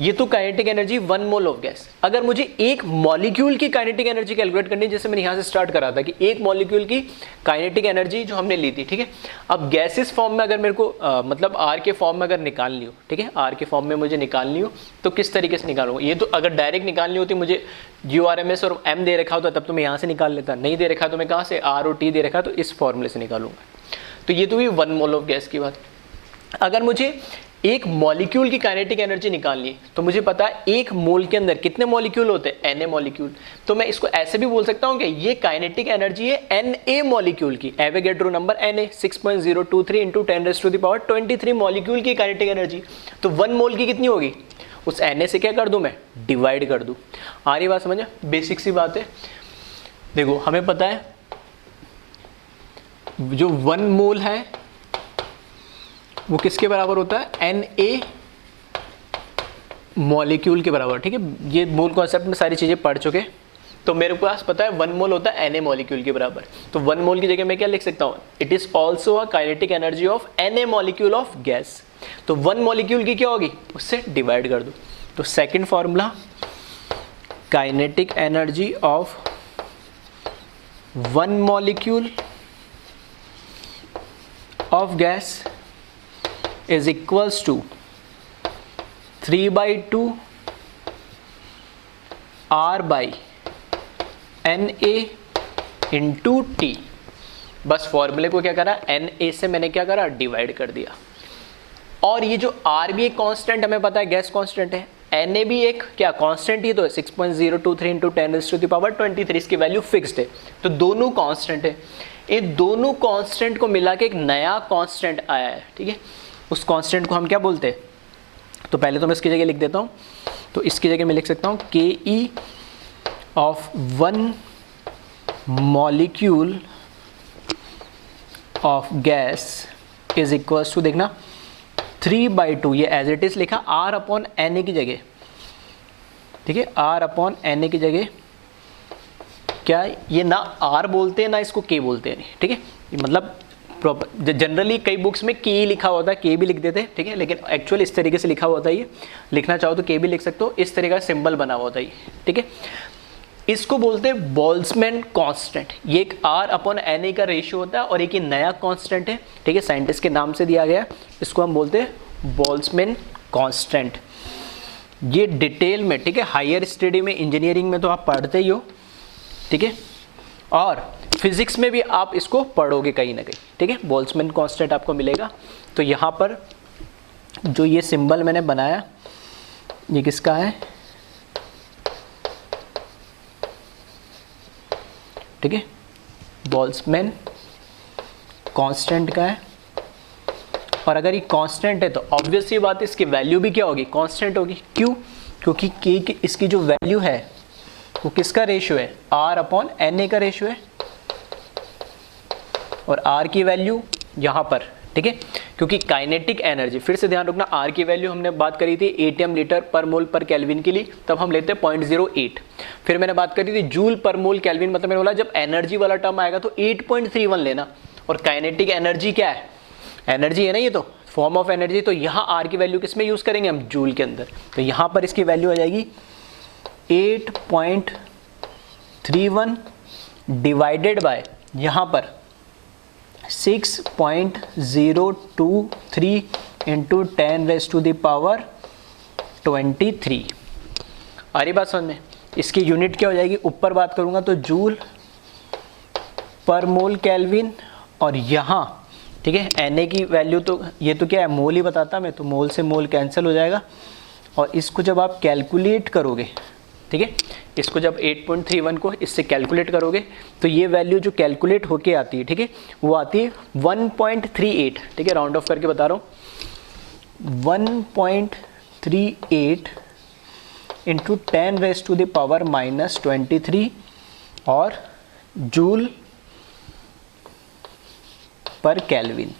ये तो kinetic energy 1 mole of gas. अगर मुझे एक मॉलिक्यूल की काइनेटिक एनर्जी कैलकुलेट करनी है, जैसे मैंने यहाँ से स्टार्ट करा था कि एक मॉलिक्यूल की काइनेटिक एनर्जी जो हमने ली थी, ठीक है। अब गैसेस फॉर्म में अगर मेरे को मतलब R के फॉर्म में अगर निकालनी हो, ठीक है, R के फॉर्म में मुझे निकालनी हो तो किस तरीके से निकालूंगा। ये तो अगर डायरेक्ट निकालनी होती, मुझे URMS और M दे रखा होता तब तो मैं यहाँ से निकाल लेता, नहीं दे रखा तो मैं कहाँ से, R और T दे रखा तो इस फॉर्मूले से निकालूंगा। तो ये तो हुई 1 मोल ऑफ गैस की बात। अगर मुझे एक मॉलिक्यूल की काइनेटिक एनर्जी निकालनी है तो मुझे पता है एक मोल के अंदर कितने मॉलिक्यूल होते हैं, Na मॉलिक्यूल। तो मैं इसको ऐसे भी बोल सकता हूँ कि ये काइनेटिक एनर्जी है Na मॉलिक्यूल की, Avogadro number Na 6.023 into 10⁻23 molecule की काइनेटिक एनर्जी। तो 1 मोल की कितनी होगी, उस Na से क्या कर दूं मैं, डिवाइड कर दूं। आ रही बात समझ, बेसिक सी बात है। देखो हमें पता है जो 1 मोल है वो किसके बराबर होता है, Na मॉलिक्यूल के बराबर, ठीक है। ये मोल कॉन्सेप्ट में सारी चीज़ें पढ़ चुके, तो मेरे पास पता है 1 मोल होता है Na मॉलिक्यूल के बराबर। तो 1 मोल की जगह मैं क्या लिख सकता हूँ, it is also a kinetic energy of Na molecule of gas. तो 1 मॉलिक्यूल की क्या होगी, उससे डिवाइड कर दो। तो second formula, kinetic energy of 1 molecule of gas is equals to 3/2 R by Na into T। बस फॉर्मूले को क्या करा, Na से मैंने क्या करा, डिवाइड कर दिया। और ये जो R भी एक कांस्टेंट हमें पता है, गैस कांस्टेंट है, Na भी एक क्या कांस्टेंट ही तो है, 6.023 इंटू 10⁻23, इसकी वैल्यू फिक्स्ड है, तो दोनों कांस्टेंट है। इन दोनों कांस्टेंट को मिला के एक नया कांस्टेंट आया है, ठीक है। उस कांस्टेंट को हम क्या बोलते हैं, तो पहले तो मैं इसकी जगह लिख देता हूँ, तो इसकी जगह मैं लिख सकता हूँ K E of one molecule of gas is equals to, देखना 3/2, ये एज इट इज लिखा R अपॉन Na की जगह, ठीक है। R अपॉन Na की जगह क्या, ये ना R बोलते हैं ना इसको K बोलते हैं, ठीक है। मतलब जनरली कई बुक्स में K लिखा होता है, K भी लिख देते हैं, ठीक है, लेकिन एक्चुअली इस तरीके से लिखा होता है। ये लिखना चाहो तो K भी लिख सकते हो, इस तरीके का सिंबल बना होता है, ठीक है। इसको बोलते हैं बोल्ट्जमैन कांस्टेंट। ये एक R अपॉन Na का रेशियो होता है और एक ये नया कांस्टेंट है, ठीक है, साइंटिस्ट के नाम से दिया गया। इसको हम बोलते हैं बोल्ट्जमैन कांस्टेंट। ये डिटेल में, ठीक है, हायर स्टडी में, इंजीनियरिंग में तो आप पढ़ते ही हो, ठीक है, और फिजिक्स में भी आप इसको पढ़ोगे कहीं ना कहीं, ठीक है। बोल्ट्जमैन कांस्टेंट आपको मिलेगा। तो यहाँ पर जो ये सिंबल मैंने बनाया, ये किसका है, ठीक है, बोल्ट्जमैन कांस्टेंट का है। और अगर ये कांस्टेंट है तो ऑब्वियस सी बात है इसकी वैल्यू भी क्या होगी, कांस्टेंट होगी। क्यों, क्योंकि के की इसकी जो वैल्यू है वो किसका रेशियो है, R अपॉन Na का रेशियो है, और R की वैल्यू यहाँ पर, ठीक है, क्योंकि काइनेटिक एनर्जी, फिर से ध्यान रखना, R की वैल्यू हमने बात करी थी एटीएम लीटर पर मोल पर केल्विन के लिए, तब हम लेते हैं 0.08। फिर मैंने बात करी थी जूल पर मोल केल्विन, मतलब मैंने बोला जब एनर्जी वाला टर्म आएगा तो 8.31 लेना। और काइनेटिक एनर्जी क्या है, एनर्जी है ना, ये तो फॉर्म ऑफ एनर्जी। तो यहाँ R की वैल्यू किस में यूज़ करेंगे हम, जूल के अंदर। तो यहाँ पर इसकी वैल्यू आ जाएगी 8.31 डिवाइडेड बाय यहाँ पर 6.023 इंटू 10⁻⁻23। आ रही बात समझ में। इसकी यूनिट क्या हो जाएगी, ऊपर बात करूँगा तो जूल पर मोल केल्विन, और यहाँ, ठीक है, Na की वैल्यू तो ये तो क्या है, मोल ही बताता मैं, तो मोल से मोल कैंसिल हो जाएगा। और इसको जब आप कैलकुलेट करोगे, ठीक है, इसको जब 8.31 को इससे कैलकुलेट करोगे तो ये वैल्यू जो कैलकुलेट होके आती है, ठीक है, वो आती है 1.38, ठीक है, राउंड ऑफ करके बता रहा हूँ, 1.38 इंटू 10⁻⁻23 और जूल पर केल्विन।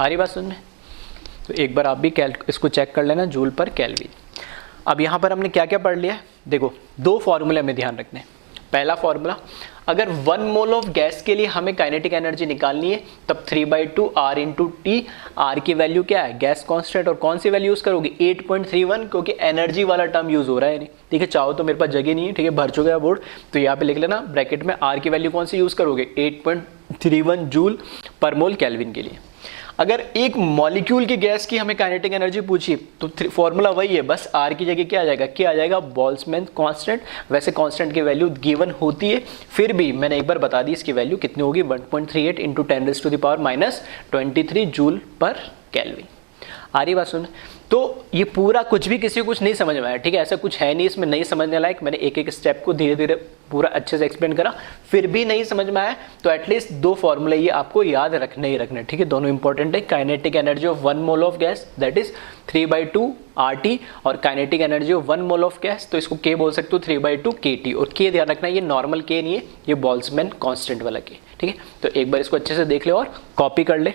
आ रही बात सुन में। तो एक बार आप भी इसको चेक कर लेना, जूल पर केल्विन। अब यहाँ पर हमने क्या क्या पढ़ लिया, देखो दो फॉर्मूले में ध्यान रखने। पहला फॉर्मूला, अगर 1 मोल ऑफ गैस के लिए हमें काइनेटिक एनर्जी निकालनी है तब 3/2 R इंटू टी। R की वैल्यू क्या है, गैस कांस्टेंट, और कौन सी वैल्यू यूज़ करोगे, 8.31, क्योंकि एनर्जी वाला टर्म यूज़ हो रहा है नहीं, ठीक है। चाहो तो मेरे पास जगह नहीं है, ठीक है, भर चुका है बोर्ड, तो यहाँ पे लिख लेना ब्रैकेट में R की वैल्यू कौन सी यूज़ करोगे, 8.31 जूल पर मोल केल्विन के लिए। अगर एक मॉलिक्यूल की गैस की हमें काइनेटिक एनर्जी पूछी तो फॉर्मूला वही है, बस R की जगह क्या आ जाएगा, क्या आ जाएगा, बोल्ट्जमैन कांस्टेंट। वैसे कांस्टेंट की वैल्यू गिवन होती है, फिर भी मैंने एक बार बता दी इसकी वैल्यू कितनी होगी, 1.38 इंटू 10⁻⁻23 जूल पर केल्विन। आ रही बात सुन। तो ये पूरा कुछ भी किसी को कुछ नहीं समझ में आया, ठीक है, ऐसा कुछ है नहीं इसमें नहीं समझने लायक। मैंने एक एक स्टेप को धीरे धीरे पूरा अच्छे से एक्सप्लेन करा, फिर भी नहीं समझ में आया तो एटलीस्ट दो फॉर्मूले ये आपको याद रखने ही रखने, ठीक है, दोनों इंपॉर्टेंट है। Kinetic energy of 1 mole of gas that is 3/2 RT, और kinetic energy of 1 mole of gas, तो इसको K बोल सकते हो 3/2 KT। और K ध्यान रखना, ये नॉर्मल K नहीं है, ये बोल्ट्जमैन कांस्टेंट वाला K, ठीक है। तो एक बार इसको अच्छे से देख ले और कॉपी कर ले,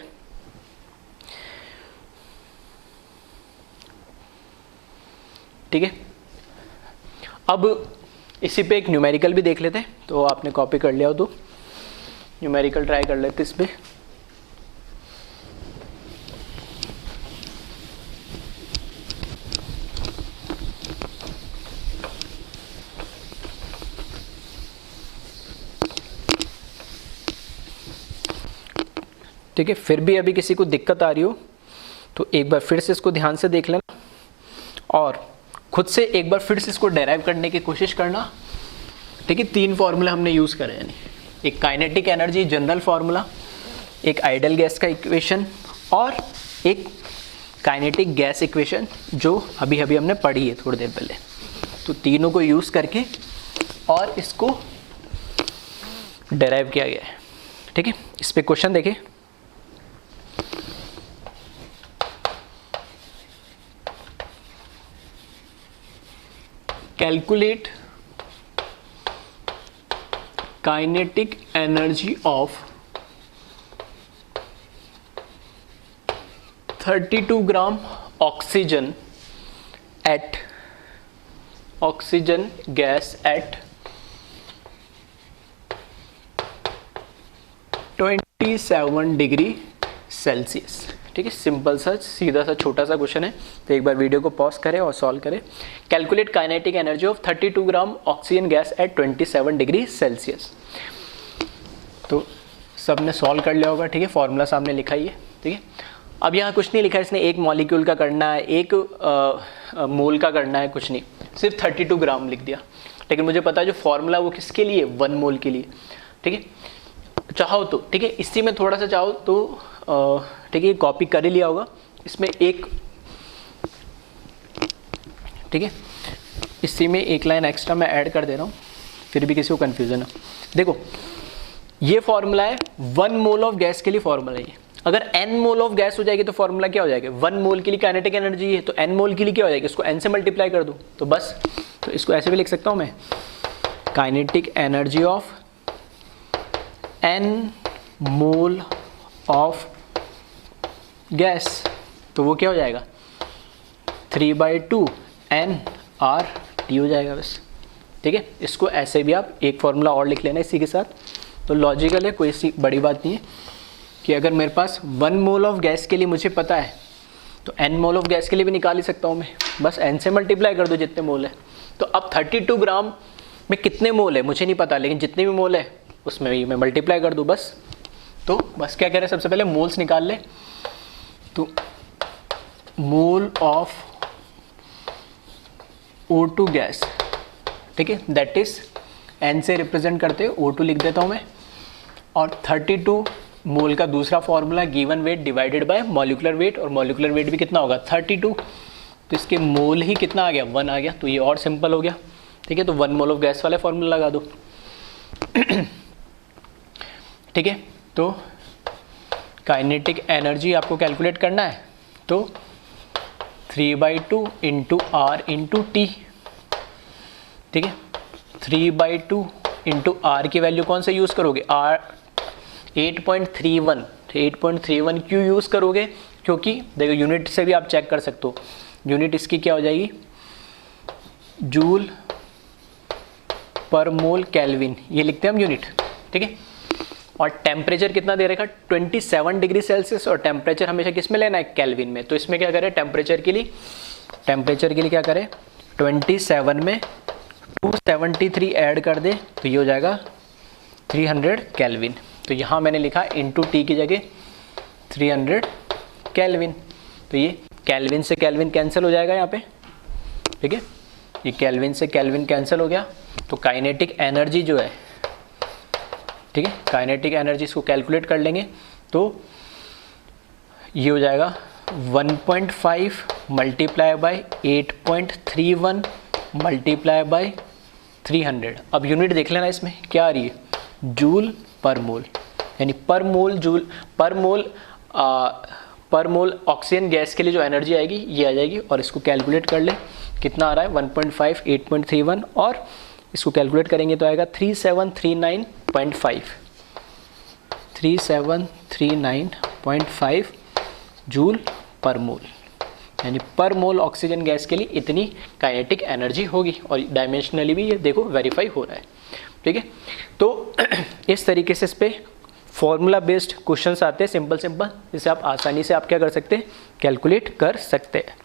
ठीक है। अब इसी पे एक न्यूमेरिकल भी देख लेते हैं, तो आपने कॉपी कर लिया हो तो न्यूमेरिकल ट्राई कर लेते इस पे। ठीक है, फिर भी अभी किसी को दिक्कत आ रही हो तो एक बार फिर से इसको ध्यान से देख लेना और खुद से एक बार फिर से इसको डेराइव करने की कोशिश करना, ठीक है। 3 फॉर्मूला हमने यूज़ करे, यानी एक काइनेटिक एनर्जी जनरल फार्मूला, एक आइडियल गैस का इक्वेशन, और एक काइनेटिक गैस इक्वेशन जो अभी अभी हमने पढ़ी है थोड़ी देर पहले। तो तीनों को यूज़ करके और इसको डेराइव किया गया है, ठीक है, इस पे क्वेश्चन देखिए। Calculate kinetic energy of 32 gram oxygen gas eight 27 degree Celsius. ठीक है, सिंपल सा सीधा सा छोटा सा क्वेश्चन है, तो एक बार वीडियो को पॉज करें और सॉल्व करें। Calculate kinetic energy of 32 gram oxygen gas eight 27 degree Celsius. तो सबने सॉल्व कर लिया होगा। ठीक है, फॉर्मूला सामने लिखा ही है। ठीक है, अब यहाँ कुछ नहीं लिखा है इसने, एक मॉलिक्यूल का करना है, एक मोल का करना है, कुछ नहीं, सिर्फ 32 ग्राम लिख दिया। लेकिन मुझे पता है जो फॉर्मूला वो किसके लिए, 1 मोल के लिए। ठीक है, चाहो तो ठीक है, इसी में थोड़ा सा चाहो तो ठीक है कॉपी कर ही लिया होगा। इसमें एक, ठीक है, इसी में एक लाइन एक्स्ट्रा मैं ऐड कर दे रहा हूँ, फिर भी किसी को कन्फ्यूजन है। देखो ये फॉर्मूला है 1 मोल ऑफ गैस के लिए फॉर्मूला है। अगर n मोल ऑफ गैस हो जाएगी तो फॉर्मूला क्या हो जाएगा, 1 मोल के लिए काइनेटिक एनर्जी है, तो n मोल के लिए क्या हो जाएगी, इसको n से मल्टीप्लाई कर दूँ तो बस। तो इसको ऐसे भी लिख सकता हूँ मैं, kinetic energy of n mole of gas, तो वो क्या हो जाएगा 3/2 nRT हो जाएगा बस। ठीक है, इसको ऐसे भी आप एक फॉर्मूला और लिख लेना इसी के साथ। तो लॉजिकल है, कोई ऐसी बड़ी बात नहीं है कि अगर मेरे पास 1 मोल ऑफ गैस के लिए मुझे पता है तो n मोल ऑफ गैस के लिए भी निकाल ही सकता हूँ मैं, बस n से मल्टीप्लाई कर दो जितने मोल है। तो अब 32 ग्राम में कितने मोल है मुझे नहीं पता, लेकिन जितने भी मोल है उसमें भी मैं मल्टीप्लाई कर दूँ बस। तो बस क्या कह रहे हैं, सबसे पहले मोल्स निकाल ले। तो मोल ऑफ O2 गैस, ठीक है, दैट इज n से रिप्रेजेंट करते हैं O2 लिख देता हूँ मैं, और 32 मोल का दूसरा formula given weight divided by molecular weight, और मॉलिक्यूलर वेट भी कितना होगा 32, तो इसके मोल ही कितना आ गया 1 आ गया, तो ये और सिंपल हो गया। ठीक है, तो 1 मोल ऑफ गैस वाला फॉर्मूला लगा दो। ठीक है, तो काइनेटिक एनर्जी आपको कैलकुलेट करना है, तो 3/2 इंटू आर इंटू टी। ठीक है, 3/2 इंटू आर की वैल्यू कौन से यूज़ करोगे, आर 8.31, 8.31 क्यों यूज़ करोगे, क्योंकि देखो यूनिट से भी आप चेक कर सकते हो, यूनिट इसकी क्या हो जाएगी जूल पर मोल केल्विन, ये लिखते हैं हम यूनिट। ठीक है, और टेम्परेचर कितना दे रखा 27 डिग्री सेल्सियस, और टेम्परेचर हमेशा किस में लेना है केल्विन में। तो इसमें क्या करें टेम्परेचर के लिए क्या करें 27 में 273 ऐड कर दे तो ये हो जाएगा 300 केल्विन। तो यहाँ मैंने लिखा इंटू टी की जगह 300 केल्विन, तो ये केल्विन से केल्विन कैंसिल हो जाएगा यहाँ पे। ठीक है, ये केल्विन से केल्विन कैंसिल हो गया, तो काइनेटिक एनर्जी जो है, ठीक है, काइनेटिक एनर्जी इसको कैलकुलेट कर लेंगे तो ये हो जाएगा 1.5 मल्टीप्लाई बाय 8.31 मल्टीप्लाई बाय 300। अब यूनिट देख लेना इसमें क्या आ रही है जूल पर मोल, यानी पर मोल ऑक्सीजन गैस के लिए जो एनर्जी आएगी ये आ जाएगी, और इसको कैलकुलेट कर ले कितना आ रहा है 1.5 8.31, और इसको कैलकुलेट करेंगे तो आएगा 3739.5 जूल पर मोल, यानी पर मोल ऑक्सीजन गैस के लिए इतनी काइनेटिक एनर्जी होगी, और डायमेंशनली भी ये देखो वेरीफाई हो रहा है। ठीक है, तो इस तरीके से इस पर फॉर्मूला बेस्ड क्वेश्चंस आते हैं सिंपल जिसे आप आसानी से आप क्या कर सकते हैं कैलकुलेट कर सकते हैं।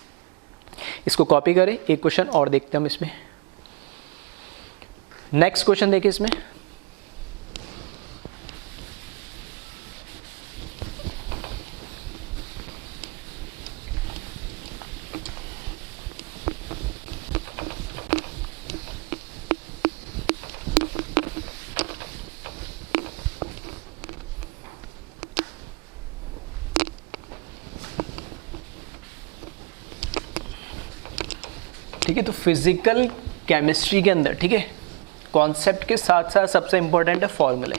इसको कॉपी करें, एक क्वेश्चन और देखते हैं हम इसमें। नेक्स्ट क्वेश्चन देखिए इसमें, ठीक है, तो फिजिकल केमिस्ट्री के अंदर, ठीक है, कॉन्सेप्ट के साथ साथ सबसे इंपॉर्टेंट है फॉर्मूले।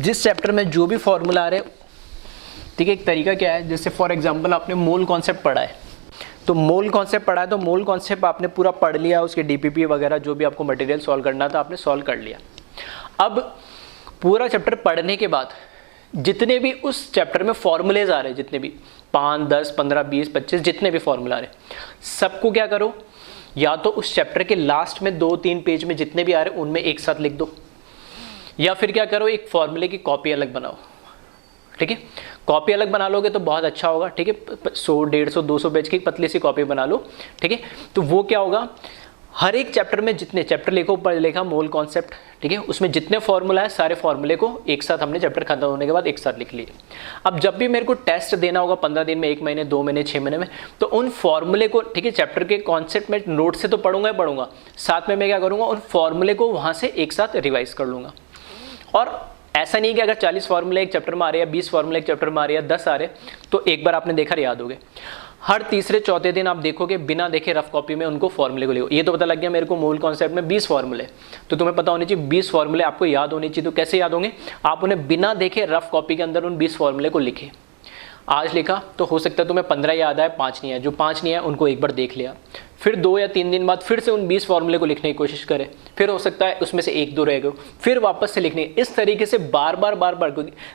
जिस चैप्टर में जो भी फॉर्मूला आ रहे, ठीक है, एक तरीका क्या है, जैसे फॉर एग्जांपल आपने मोल कॉन्सेप्ट पढ़ा है, तो मोल कॉन्सेप्ट पढ़ा है तो मोल कॉन्सेप्ट आपने पूरा पढ़ लिया, उसके डीपीपी वगैरह जो भी आपको मटेरियल सॉल्व करना था आपने सॉल्व कर लिया। अब पूरा चैप्टर पढ़ने के बाद जितने भी उस चैप्टर में फॉर्मूलेज आ रहे हैं, जितने भी 5, 10, 15, 20, 25 जितने भी फॉर्मूला आ रहे हैं, सबको क्या करो, या तो उस चैप्टर के लास्ट में 2-3 पेज में जितने भी आ रहे हैं उनमें एक साथ लिख दो, या फिर क्या करो, एक फॉर्मूले की कॉपी अलग बनाओ। ठीक है, कॉपी अलग बना लोगे तो बहुत अच्छा होगा। ठीक है, 100, 150, 200 पेज की पतली सी कॉपी बना लो। ठीक है, तो वो क्या होगा, हर एक चैप्टर में जितने चैप्टर लिखो, पढ़ लेखा मोल कॉन्सेप्ट, ठीक है, उसमें जितने फॉर्मूला है सारे फॉर्मूले को एक साथ हमने चैप्टर खत्म होने के बाद एक साथ लिख लिए। अब जब भी मेरे को टेस्ट देना होगा 15 दिन में, 1 महीने, 2 महीने, 6 महीने में, तो उन फॉर्मूले को, ठीक है, चैप्टर के कॉन्सेप्ट में नोट से तो पढ़ूंगा ही पढ़ूंगा, साथ में मैं क्या करूंगा, उन फॉर्मूले को वहां से एक साथ रिवाइज कर लूंगा। और ऐसा नहीं कि अगर 40 फॉर्मूले एक चैप्टर में आ रहे हैं, 20 फॉर्मूले एक चैप्टर में आ रहे हैं, 10 आ रहे, तो एक बार आपने देखा याद हो गए। हर तीसरे चौथे दिन आप देखोगे बिना देखे रफ कॉपी में उनको फॉर्मूले को लिखो। ये तो पता लग गया मेरे को मूल कॉन्सेप्ट में 20 फॉर्मूले, तो तुम्हें पता होनी चाहिए 20 फॉर्मूले आपको याद होने चाहिए। तो कैसे याद होंगे, आप उन्हें बिना देखे रफ कॉपी के अंदर उन 20 फॉर्मूले को लिखे। आज लिखा तो हो सकता है तुम्हें 15 याद आए, 5 नहीं आए, जो 5 नहीं आए उनको एक बार देख लिया, फिर 2 या 3 दिन बाद फिर से उन 20 फॉर्मूले को लिखने की कोशिश करें, फिर हो सकता है उसमें से 1-2 रह गए, फिर वापस से लिखने। इस तरीके से बार बार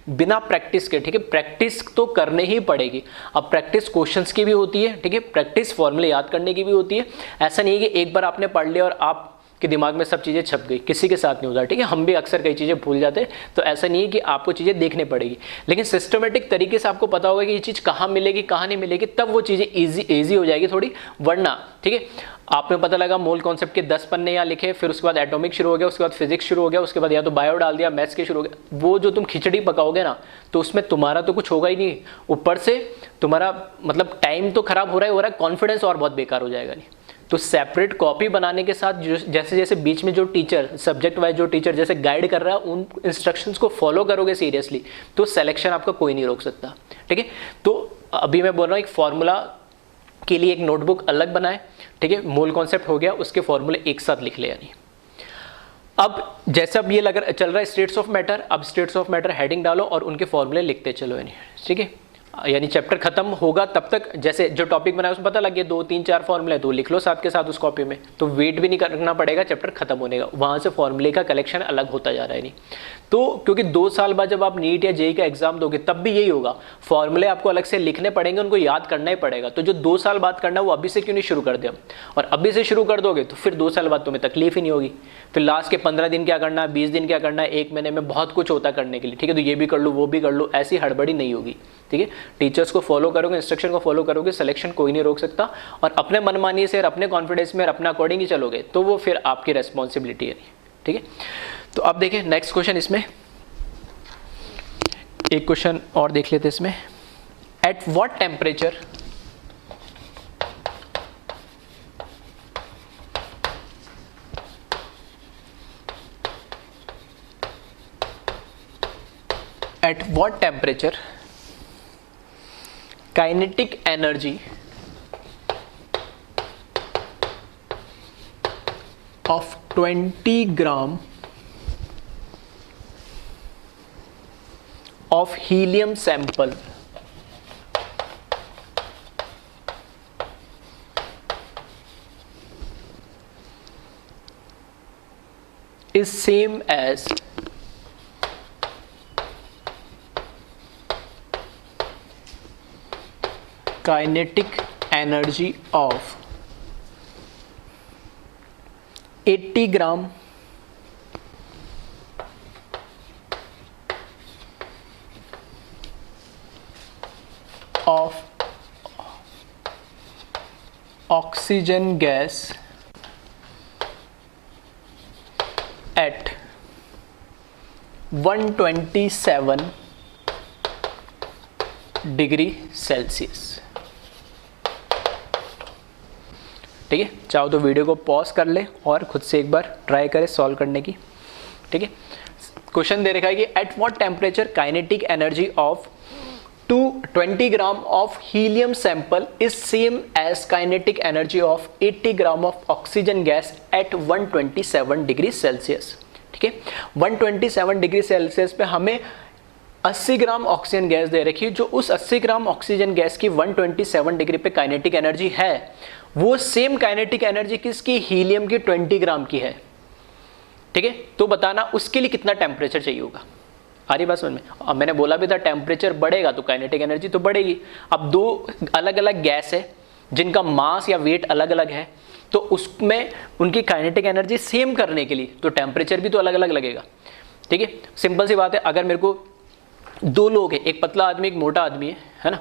बिना प्रैक्टिस के, ठीक है, प्रैक्टिस तो करनी ही पड़ेगी। अब प्रैक्टिस क्वेश्चंस की भी होती है, ठीक है, प्रैक्टिस फॉर्मूले याद करने की भी होती है। ऐसा नहीं है कि एक बार आपने पढ़ लिया और आप कि दिमाग में सब चीज़ें छप गई, किसी के साथ नहीं होता। ठीक है, हम भी अक्सर कई चीज़ें भूल जाते हैं, तो ऐसा नहीं है कि आपको चीज़ें देखने पड़ेगी, लेकिन सिस्टमेटिक तरीके से आपको पता होगा कि ये चीज़ कहाँ मिलेगी कहाँ नहीं मिलेगी, तब वो चीज़ें ईजी हो जाएगी थोड़ी। वरना ठीक है, आप में पता लगा मोल कॉन्सेप्ट के 10 पन्ने यहाँ लिखे, फिर उसके बाद एटॉमिक शुरू हो गया, उसके बाद फिजिक्स शुरू हो गया, उसके बाद या तो बायो डाल दिया, मैथ्स के शुरू हो गया, वो जो तुम खिचड़ी पकाओगे ना, तो उसमें तुम्हारा तो कुछ होगा ही नहीं, ऊपर से तुम्हारा मतलब टाइम तो खराब हो रहा है, कॉन्फिडेंस और बहुत बेकार हो जाएगा। नहीं तो सेपरेट कॉपी बनाने के साथ जैसे जैसे बीच में जो टीचर, सब्जेक्ट वाइज जो टीचर जैसे गाइड कर रहा है, उन इंस्ट्रक्शंस को फॉलो करोगे सीरियसली, तो सिलेक्शन आपका कोई नहीं रोक सकता। ठीक है, तो अभी मैं बोल रहा हूँ एक फॉर्मूला के लिए एक नोटबुक अलग बनाए, ठीक है, मोल कॉन्सेप्ट हो गया, उसके फॉर्मूले एक साथ लिख ले। यानी अब जैसे अब ये लग रहा चल रहा है स्टेट्स ऑफ मैटर, अब स्टेट्स ऑफ मैटर हेडिंग डालो और उनके फॉर्मूले लिखते चलो। यानी ठीक है, यानी चैप्टर खत्म होगा तब तक जैसे जो टॉपिक बनाया उसमें पता लग गया 2, 3, 4 फॉर्मूले, तो लिख लो साथ के साथ उस कॉपी में, तो वेट भी नहीं करना पड़ेगा चैप्टर खत्म होने का। वहां से फॉर्मूले का कलेक्शन अलग होता जा रहा है। नहीं तो क्योंकि 2 साल बाद जब आप नीट या जेईई का एग्जाम दोगे तब भी यही होगा, फॉर्मूले आपको अलग से लिखने पड़ेंगे, उनको याद करना ही पड़ेगा। तो जो 2 साल बाद करना है वो अभी से क्यों नहीं शुरू कर दिया, और अभी से शुरू कर दोगे तो फिर 2 साल बाद तुम्हें तकलीफ ही नहीं होगी। फिर लास्ट के 15 दिन क्या करना है, 20 दिन क्या करना है, 1 महीने में बहुत कुछ होता करने के लिए। ठीक है, तो ये भी कर लो वो भी कर लो, ऐसी हड़बड़ी नहीं होगी। ठीक है, टीचर्स को फॉलो करोगे, इंस्ट्रक्शन को फॉलो करोगे, सिलेक्शन कोई नहीं रोक सकता, और अपने मनमानी से और अपने कॉन्फिडेंस में और अपने अकॉर्डिंग ही चलोगे तो वो फिर आपकी रेस्पॉन्सिबिलिटी है। ठीक है, तो अब देखिए नेक्स्ट क्वेश्चन, इसमें एक क्वेश्चन और देख लेते हैं इसमें। Eight what temperature at what temperature kinetic energy of 20 gram of helium sample is same as kinetic energy of 80 gram of oxygen gas at 127 degree Celsius. ठीक है, चाहो तो वीडियो को पॉज कर ले और खुद से एक बार ट्राई करें सॉल्व करने की। ठीक है, क्वेश्चन दे रखा है कि at what temperature kinetic energy of 20 gram of helium sample is same as kinetic energy of 80 gram of oxygen gas at 127 degree Celsius. ठीक है। 127 डिग्री सेल्सियस पे हमें 80 ग्राम ऑक्सीजन गैस दे रखी है, जो उस 80 ग्राम ऑक्सीजन गैस की 127 degree पे काइनेटिक एनर्जी है, वो सेम काइनेटिक एनर्जी किसकी, हीलियम की 20 ग्राम की है, ठीक है। तो बताना उसके लिए कितना टेम्परेचर चाहिए होगा। आ रही बात समझ में। अब मैंने बोला भी था टेम्परेचर बढ़ेगा तो काइनेटिक एनर्जी तो बढ़ेगी। अब दो अलग अलग गैस है जिनका मास या वेट अलग अलग है, तो उसमें उनकी काइनेटिक एनर्जी सेम करने के लिए तो टेम्परेचर भी तो अलग अलग लगेगा, ठीक है। सिंपल सी बात है, अगर मेरे को दो लोग हैं, एक पतला आदमी एक मोटा आदमी है ना,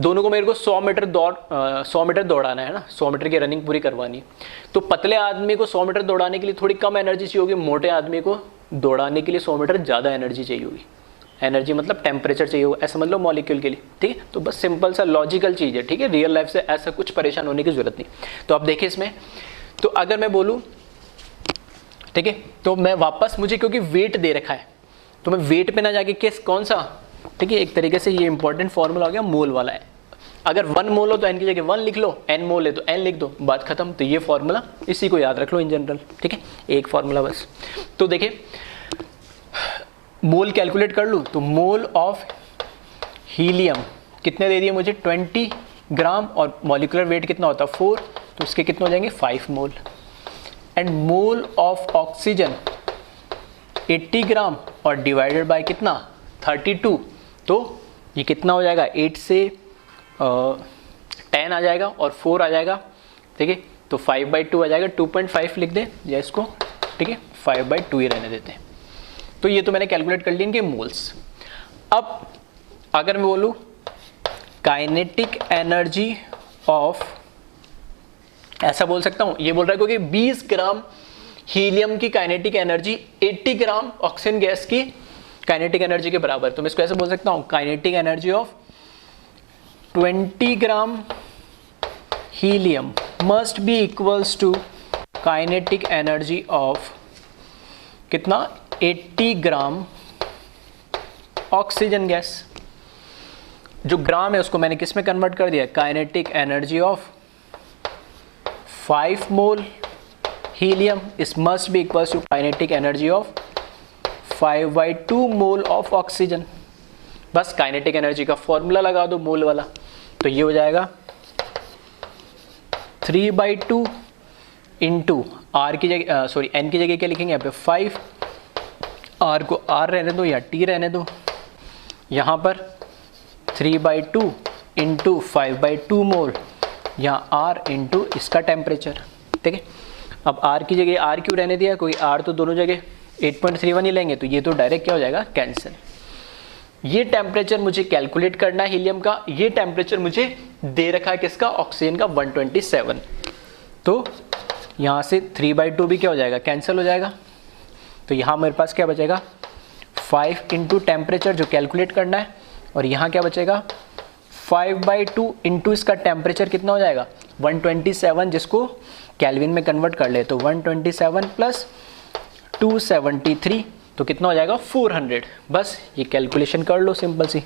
दोनों को मेरे को 100 मीटर दौड़ाना है ना, 100 मीटर की रनिंग पूरी करवानी है, तो पतले आदमी को 100 मीटर दौड़ाने के लिए थोड़ी कम एनर्जी चाहिए होगी, मोटे आदमी को दौड़ाने के लिए 100 मीटर ज़्यादा एनर्जी चाहिए होगी। एनर्जी मतलब टेम्परेचर चाहिए होगा, ऐसा मतलब मॉलिक्यूल के लिए, ठीक है। तो बस सिंपल सा लॉजिकल चीज़ है, ठीक है। रियल लाइफ से ऐसा कुछ परेशान होने की जरूरत नहीं। तो अब देखिए इसमें, तो अगर मैं बोलूँ, ठीक है, तो मैं वापस, मुझे क्योंकि वेट दे रखा है तो मैं वेट पे ना जाके किस कौन सा, ठीक है, एक तरीके से ये इंपॉर्टेंट फॉर्मूला हो गया, मोल वाला है। अगर 1 मोल हो तो n की जगह 1 लिख लो, n मोल है तो n लिख दो, बात खत्म। तो ये फॉर्मूला इसी को याद रख लो इन जनरल, ठीक है, एक फॉर्मूला बस। तो देखिए मोल कैलकुलेट कर लूँ तो मोल ऑफ हीलियम कितने दे दिए मुझे, 20 ग्राम, और मॉलिक्यूलर वेट कितना होता है 4, तो इसके कितने हो जाएंगे 5 मोल। एंड मोल ऑफ ऑक्सीजन 80 ग्राम और डिवाइडेड बाय कितना 32, तो ये कितना हो जाएगा, 8 से 10 आ जाएगा और 4 आ जाएगा, ठीक है। तो 5/2 आ जाएगा, 2.5 लिख दे या इसको, ठीक है, 5/2 ही रहने देते हैं। तो ये तो मैंने कैलकुलेट कर ली इनके मोल्स। अब अगर मैं बोलूँ काइनेटिक एनर्जी ऑफ, ऐसा बोल सकता हूँ, ये बोल रहा है क्योंकि 20 ग्राम हीलियम की kinetic energy 80 gram oxygen gas की काइनेटिक एनर्जी के बराबर, तो मैं इसको ऐसे बोल सकता हूँ, kinetic energy of 20 gram helium must be equals to kinetic energy of कितना 80 ग्राम ऑक्सीजन गैस। जो ग्राम है उसको मैंने किस में कन्वर्ट कर दिया, kinetic energy of 5 mole helium is must be equals to kinetic energy of 5/2 mole of oxygen. बस काइनेटिक एनर्जी का फॉर्मूला लगा दो मोल वाला, तो ये हो जाएगा 3/2 इंटू आर की जगह, सॉरी एन की जगह क्या लिखेंगे यहाँ पे 5, आर को आर रहने दो या टी रहने दो, यहाँ पर 3/2 इंटू 5/2 मोल, यहाँ आर इंटू इसका टेम्परेचर, ठीक है। अब आर की जगह आर क्यों रहने दिया, क्योंकि आर तो दोनों जगह 8.31 ही लेंगे, तो ये तो डायरेक्ट क्या हो जाएगा, कैंसिल। ये टेम्परेचर मुझे कैलकुलेट करना है हीलियम का, ये टेम्परेचर मुझे दे रखा है किसका, ऑक्सीजन का 127। तो यहाँ से 3/2 भी क्या हो जाएगा, कैंसिल हो जाएगा। तो यहाँ मेरे पास क्या बचेगा 5 इंटू टेम्परेचर जो कैलकुलेट करना है, और यहाँ क्या बचेगा 5/2 इंटू इसका टेम्परेचर कितना हो जाएगा 127, जिसको केल्विन में कन्वर्ट कर ले तो 127 प्लस 273, तो कितना हो जाएगा 400। बस ये कैलकुलेशन कर लो सिंपल सी,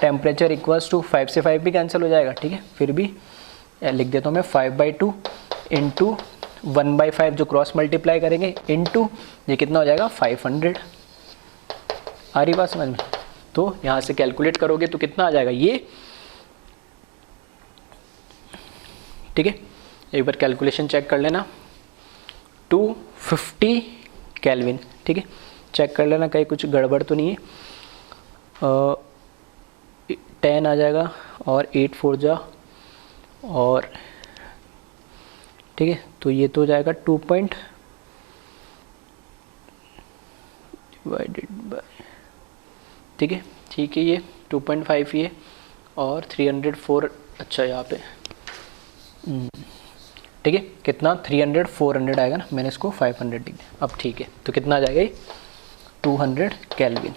टेम्परेचर इक्वल्स टू 5 से 5 भी कैंसिल हो जाएगा, ठीक है। फिर भी लिख देता हूँ मैं 5/2 इंटू 1/5 जो क्रॉस मल्टीप्लाई करेंगे इंटू ये कितना हो जाएगा 500। आ रही बात समझ में। तो यहाँ से कैलकुलेट करोगे तो कितना आ जाएगा ये, ठीक है। एक बार कैलकुलेशन चेक कर लेना, 250 केल्विन, ठीक है, चेक कर लेना कहीं कुछ गड़बड़ तो नहीं है। 10 आ जाएगा और 8 4 जा, और ठीक है, तो ये तो हो जाएगा 2 डिवाइडेड बाय, ठीक है, ठीक है, ये 2.5 ये और 304, अच्छा यहाँ पे ठीक है, कितना 300 400 आएगा ना, मैंने इसको 500 लिख दिया। अब ठीक है, तो कितना आ जाएगा ये 200 केल्विन,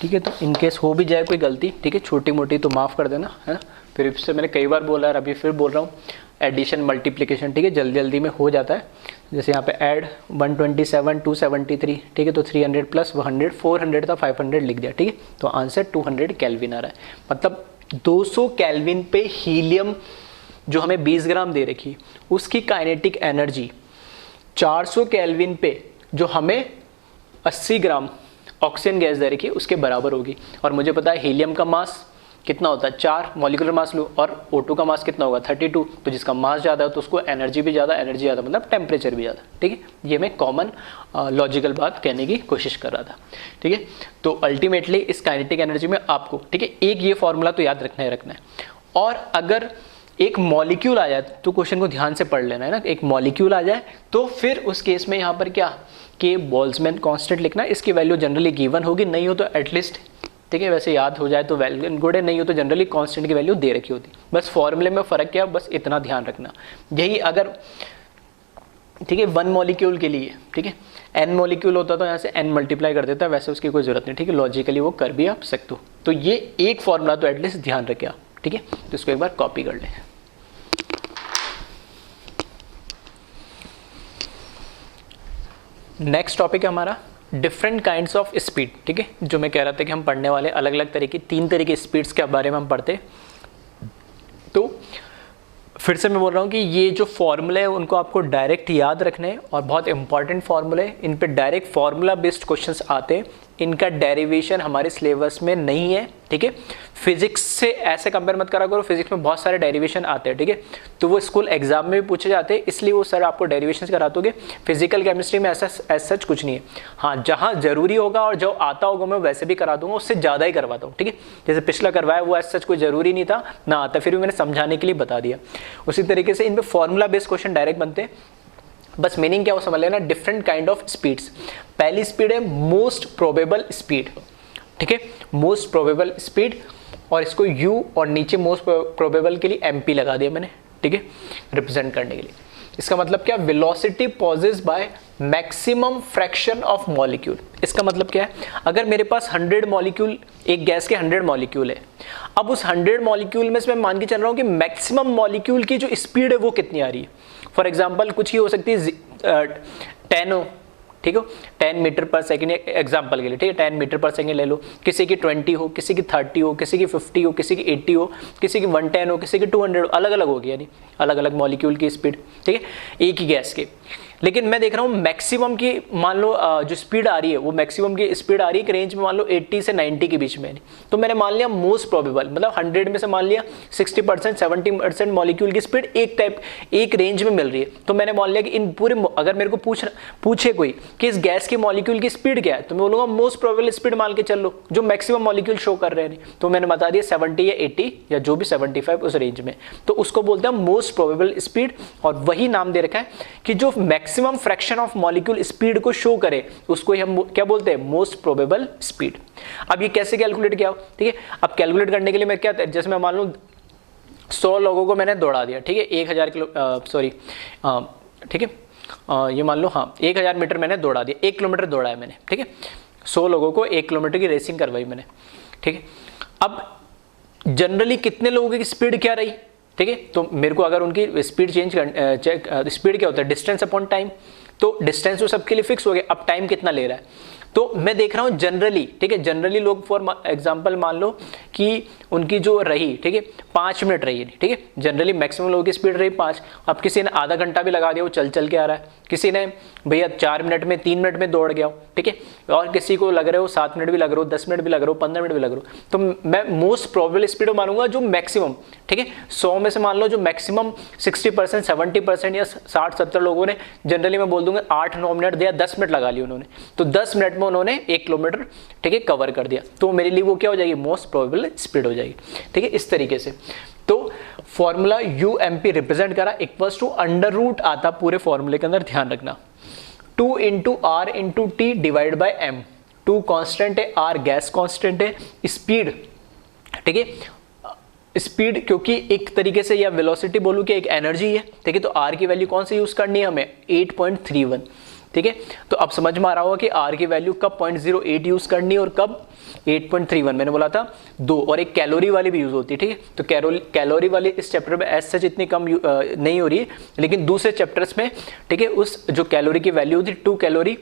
ठीक है। तो इनकेस हो भी जाए कोई गलती, ठीक है, छोटी मोटी तो माफ़ कर देना, है ना। फिर इससे मैंने कई बार बोला है, अभी फिर बोल रहा हूँ, एडिशन मल्टीप्लिकेशन, ठीक है, जल्दी जल्दी में हो जाता है। जैसे यहाँ पे ऐड 127 273, ठीक है, तो 300 प्लस 100 400 था, 500 लिख दिया, ठीक है। तो आंसर 200 केल्विन आ रहा है, मतलब 200 केल्विन पे हीलियम जो हमें 20 ग्राम दे रखी, उसकी काइनेटिक एनर्जी 400 केल्विन पे जो हमें 80 ग्राम ऑक्सीजन गैस दे रखी है उसके बराबर होगी। और मुझे पता है हीलियम का मास कितना होता है, 4 मॉलिक्यूलर मास लो, और O2 का मास कितना होगा 32। तो जिसका मास ज़्यादा है तो उसको एनर्जी भी ज़्यादा, एनर्जी ज़्यादा मतलब टेम्परेचर भी ज़्यादा। ठीक है, ये मैं कॉमन लॉजिकल बात कहने की कोशिश कर रहा था। ठीक है, तो अल्टीमेटली इस काइनेटिक एनर्जी में आपको, ठीक है, एक ये फॉर्मूला तो याद रखना है। और अगर एक मॉलिक्यूल आ जाए तो क्वेश्चन को ध्यान से पढ़ लेना है ना, एक मॉलिक्यूल आ जाए तो फिर उस केस में यहाँ पर क्या कि बोल्ट्जमैन कांस्टेंट लिखना, इसकी वैल्यू जनरली गिवन होगी, नहीं हो तो एटलीस्ट, ठीक है, वैसे याद हो जाए तो वेल एंड गुड है, नहीं हो तो जनरली कांस्टेंट की वैल्यू दे रखी होती। बस फॉर्मूले में फ़र्क क्या, बस इतना ध्यान रखना। यही अगर, ठीक है, 1 मॉलिक्यूल के लिए, ठीक है, n मॉलिक्यूल होता तो यहाँ से n मल्टीप्लाई कर देता, वैसे उसकी कोई ज़रूरत नहीं। ठीक है, लॉजिकली वो कर भी आप सकते हो। तो ये एक फॉर्मूला तो एटलीस्ट ध्यान रखें आप। ठीक है, तो इसको एक बार कॉपी कर लें। नेक्स्ट टॉपिक है हमारा डिफरेंट काइंड्स ऑफ स्पीड। ठीक है, जो मैं कह रहा था कि हम पढ़ने वाले अलग अलग तरह की 3 तरह की स्पीड्स के बारे में हम पढ़ते। तो फिर से मैं बोल रहा हूँ कि ये जो फॉर्मूले हैं उनको आपको डायरेक्ट याद रखने हैं, और बहुत इंपॉर्टेंट फॉर्मूले, इन पे डायरेक्ट फार्मूला बेस्ड क्वेश्चंस आते हैं। इनका डेरिवेशन हमारे सिलेबस में नहीं है। ठीक है, फिजिक्स से ऐसे कंपेयर मत करा करो, फिजिक्स में बहुत सारे डेरिवेशन आते हैं। ठीक है, तो वो स्कूल एग्जाम में भी पूछे जाते हैं, इसलिए वो सर आपको डेरिवेशन करा दोगे। फिजिकल केमिस्ट्री में ऐसा सच कुछ नहीं है। हाँ, जहाँ जरूरी होगा और जो आता होगा मैं वैसे भी करा दूंगा, उससे ज़्यादा ही करवाता हूँ। ठीक है, जैसे पिछला करवाया वो ऐसा सच कोई जरूरी नहीं था ना आता, फिर भी मैंने समझाने के लिए बता दिया। उसी तरीके से इन पर फॉर्मूला बेस्ड क्वेश्चन डायरेक्ट बनते हैं। बस मीनिंग क्या हो समझ लेना, डिफरेंट काइंड ऑफ स्पीड्स। पहली स्पीड है मोस्ट प्रोबेबल स्पीड। ठीक है, मोस्ट प्रोबेबल स्पीड, और इसको u और नीचे मोस्ट प्रोबेबल के लिए mp लगा दिया मैंने। ठीक है, रिप्रेजेंट करने के लिए। इसका मतलब क्या, velocity possesses by maximum fraction of molecule. इसका मतलब क्या है, अगर मेरे पास 100 मॉलिक्यूल, एक गैस के 100 मॉलिक्यूल है, अब उस 100 मॉलिक्यूल में से मैं मान के चल रहा हूँ कि मैक्सिमम मॉलिक्यूल की जो स्पीड है वो कितनी आ रही है। फॉर एग्जाम्पल कुछ ही हो सकती है 10 हो, ठीक हो, 10 मीटर पर सेकेंड एग्जाम्पल के लिए। ठीक है, 10 मीटर पर सेकेंड ले लो, किसी की 20 हो, किसी की 30 हो, किसी की 50 हो, किसी की 80 हो, किसी की 110 हो, किसी की 200 हो, अलग अलग होगी, यानी अलग अलग मॉलिक्यूल की स्पीड। ठीक है, एक ही गैस की। लेकिन मैं देख रहा हूँ मैक्सिमम की, मान लो जो स्पीड आ रही है वो मैक्सिमम की स्पीड आ रही है एक रेंज में, मान लो 80 से 90 के बीच में। तो मैंने मान लिया मोस्ट प्रोबेबल, मतलब 100 में से मान लिया 60% 70% मॉलिक्यूल की स्पीड एक रेंज में मिल रही है। तो मैंने मान लिया कि इन पूरे, अगर मेरे को पूछे कोई कि इस गैस की मॉलिक्यूल की स्पीड क्या है, तो मैं बोलूँगा मोस्ट प्रोबेबल स्पीड मान के चल लो, जो मैक्सिमम मॉलिक्यूल शो कर रहे हैं। तो मैंने बता दिया 70 या 80 या जो भी 75 उस रेंज में, तो उसको बोलते हैं मोस्ट प्रोबेबल स्पीड। और वही नाम दे रखा है कि जो maximum fraction of molecule speed को शो करे उसको हम क्या बोलते हैं, मोस्ट प्रोबेबल स्पीड। अब ये कैसे कैलकुलेट किया, ठीक है, अब कैलकुलेट करने के लिए मैं क्या, जैसे मैं मान लूं 100 लोगों को मैंने दौड़ा दिया। ठीक है, 1000 किलो, सॉरी, ठीक है, ये मान लो, हाँ 1000 मीटर मैंने दौड़ा दिया, 1 किलोमीटर दौड़ा है मैंने। ठीक है, 100 लोगों को 1 किलोमीटर की रेसिंग करवाई मैंने। ठीक है, अब जनरली कितने लोगों की स्पीड क्या रही, ठीक है, तो मेरे को अगर उनकी स्पीड स्पीड क्या होता है, डिस्टेंस अपॉन टाइम। तो डिस्टेंस तो सबके लिए फिक्स हो गया, अब टाइम कितना ले रहा है, तो मैं देख रहा हूँ जनरली। ठीक है, जनरली लोग फॉर एग्जांपल मान लो कि उनकी जो रही, ठीक है, 5 मिनट रही है। ठीक है, जनरली मैक्सिमम लोगों की स्पीड रही 5। अब किसी ने आधा घंटा भी लगा दिया, वो चल के आ रहा है। किसी ने भैया 4 मिनट में 3 मिनट में दौड़ गया हो। ठीक है, और किसी को लग रहे हो 7 मिनट भी लग रहे हो, 10 मिनट भी लग रहे हो, 15 मिनट भी लग रहे हो। तो मैं मोस्ट प्रोबेबल स्पीड मानूंगा जो मैक्सिमम, ठीक है, 100 में से मान लो जो मैक्सिमम 60% 70% या 60-70 लोगों ने, जनरली मैं बोल दूंगा 8-9 मिनट या 10 मिनट लगा लिए उन्होंने, तो 10 मिनट में उन्होंने 1 किलोमीटर, ठीक है, कवर कर दिया। तो मेरे लिए वो क्या हो जाएगी, मोस्ट प्रोबेबल स्पीड हो जाएगी। ठीक है, इस तरीके से। तो फॉर्मूला UMP रिप्रेजेंट करा इक्वल्स टू अंडर रूट आता पूरे फॉर्मूले के अंदर, ध्यान रखना, 2 × R × T divide by M। 2 constant है, R गैस कांस्टेंट है, स्पीड, ठीक है, स्पीड क्योंकि एक तरीके से, या वेलोसिटी बोलूं कि एक एनर्जी है। ठीक है, तो R की वैल्यू कौन सी यूज करनी है हमें, 8.31। ठीक है, तो अब समझ में आ रहा होगा कि R की वैल्यू कब 0.08 यूज करनी है और कब 8.31। मैंने बोला था 2, और एक कैलोरी वाली भी यूज होती है। ठीक है, तो कैलोरी वाली इस चैप्टर में एज सच इतनी कम नहीं हो रही है, लेकिन दूसरे चैप्टर्स में, ठीक है, उस जो कैलोरी की वैल्यू थी 2 कैलोरी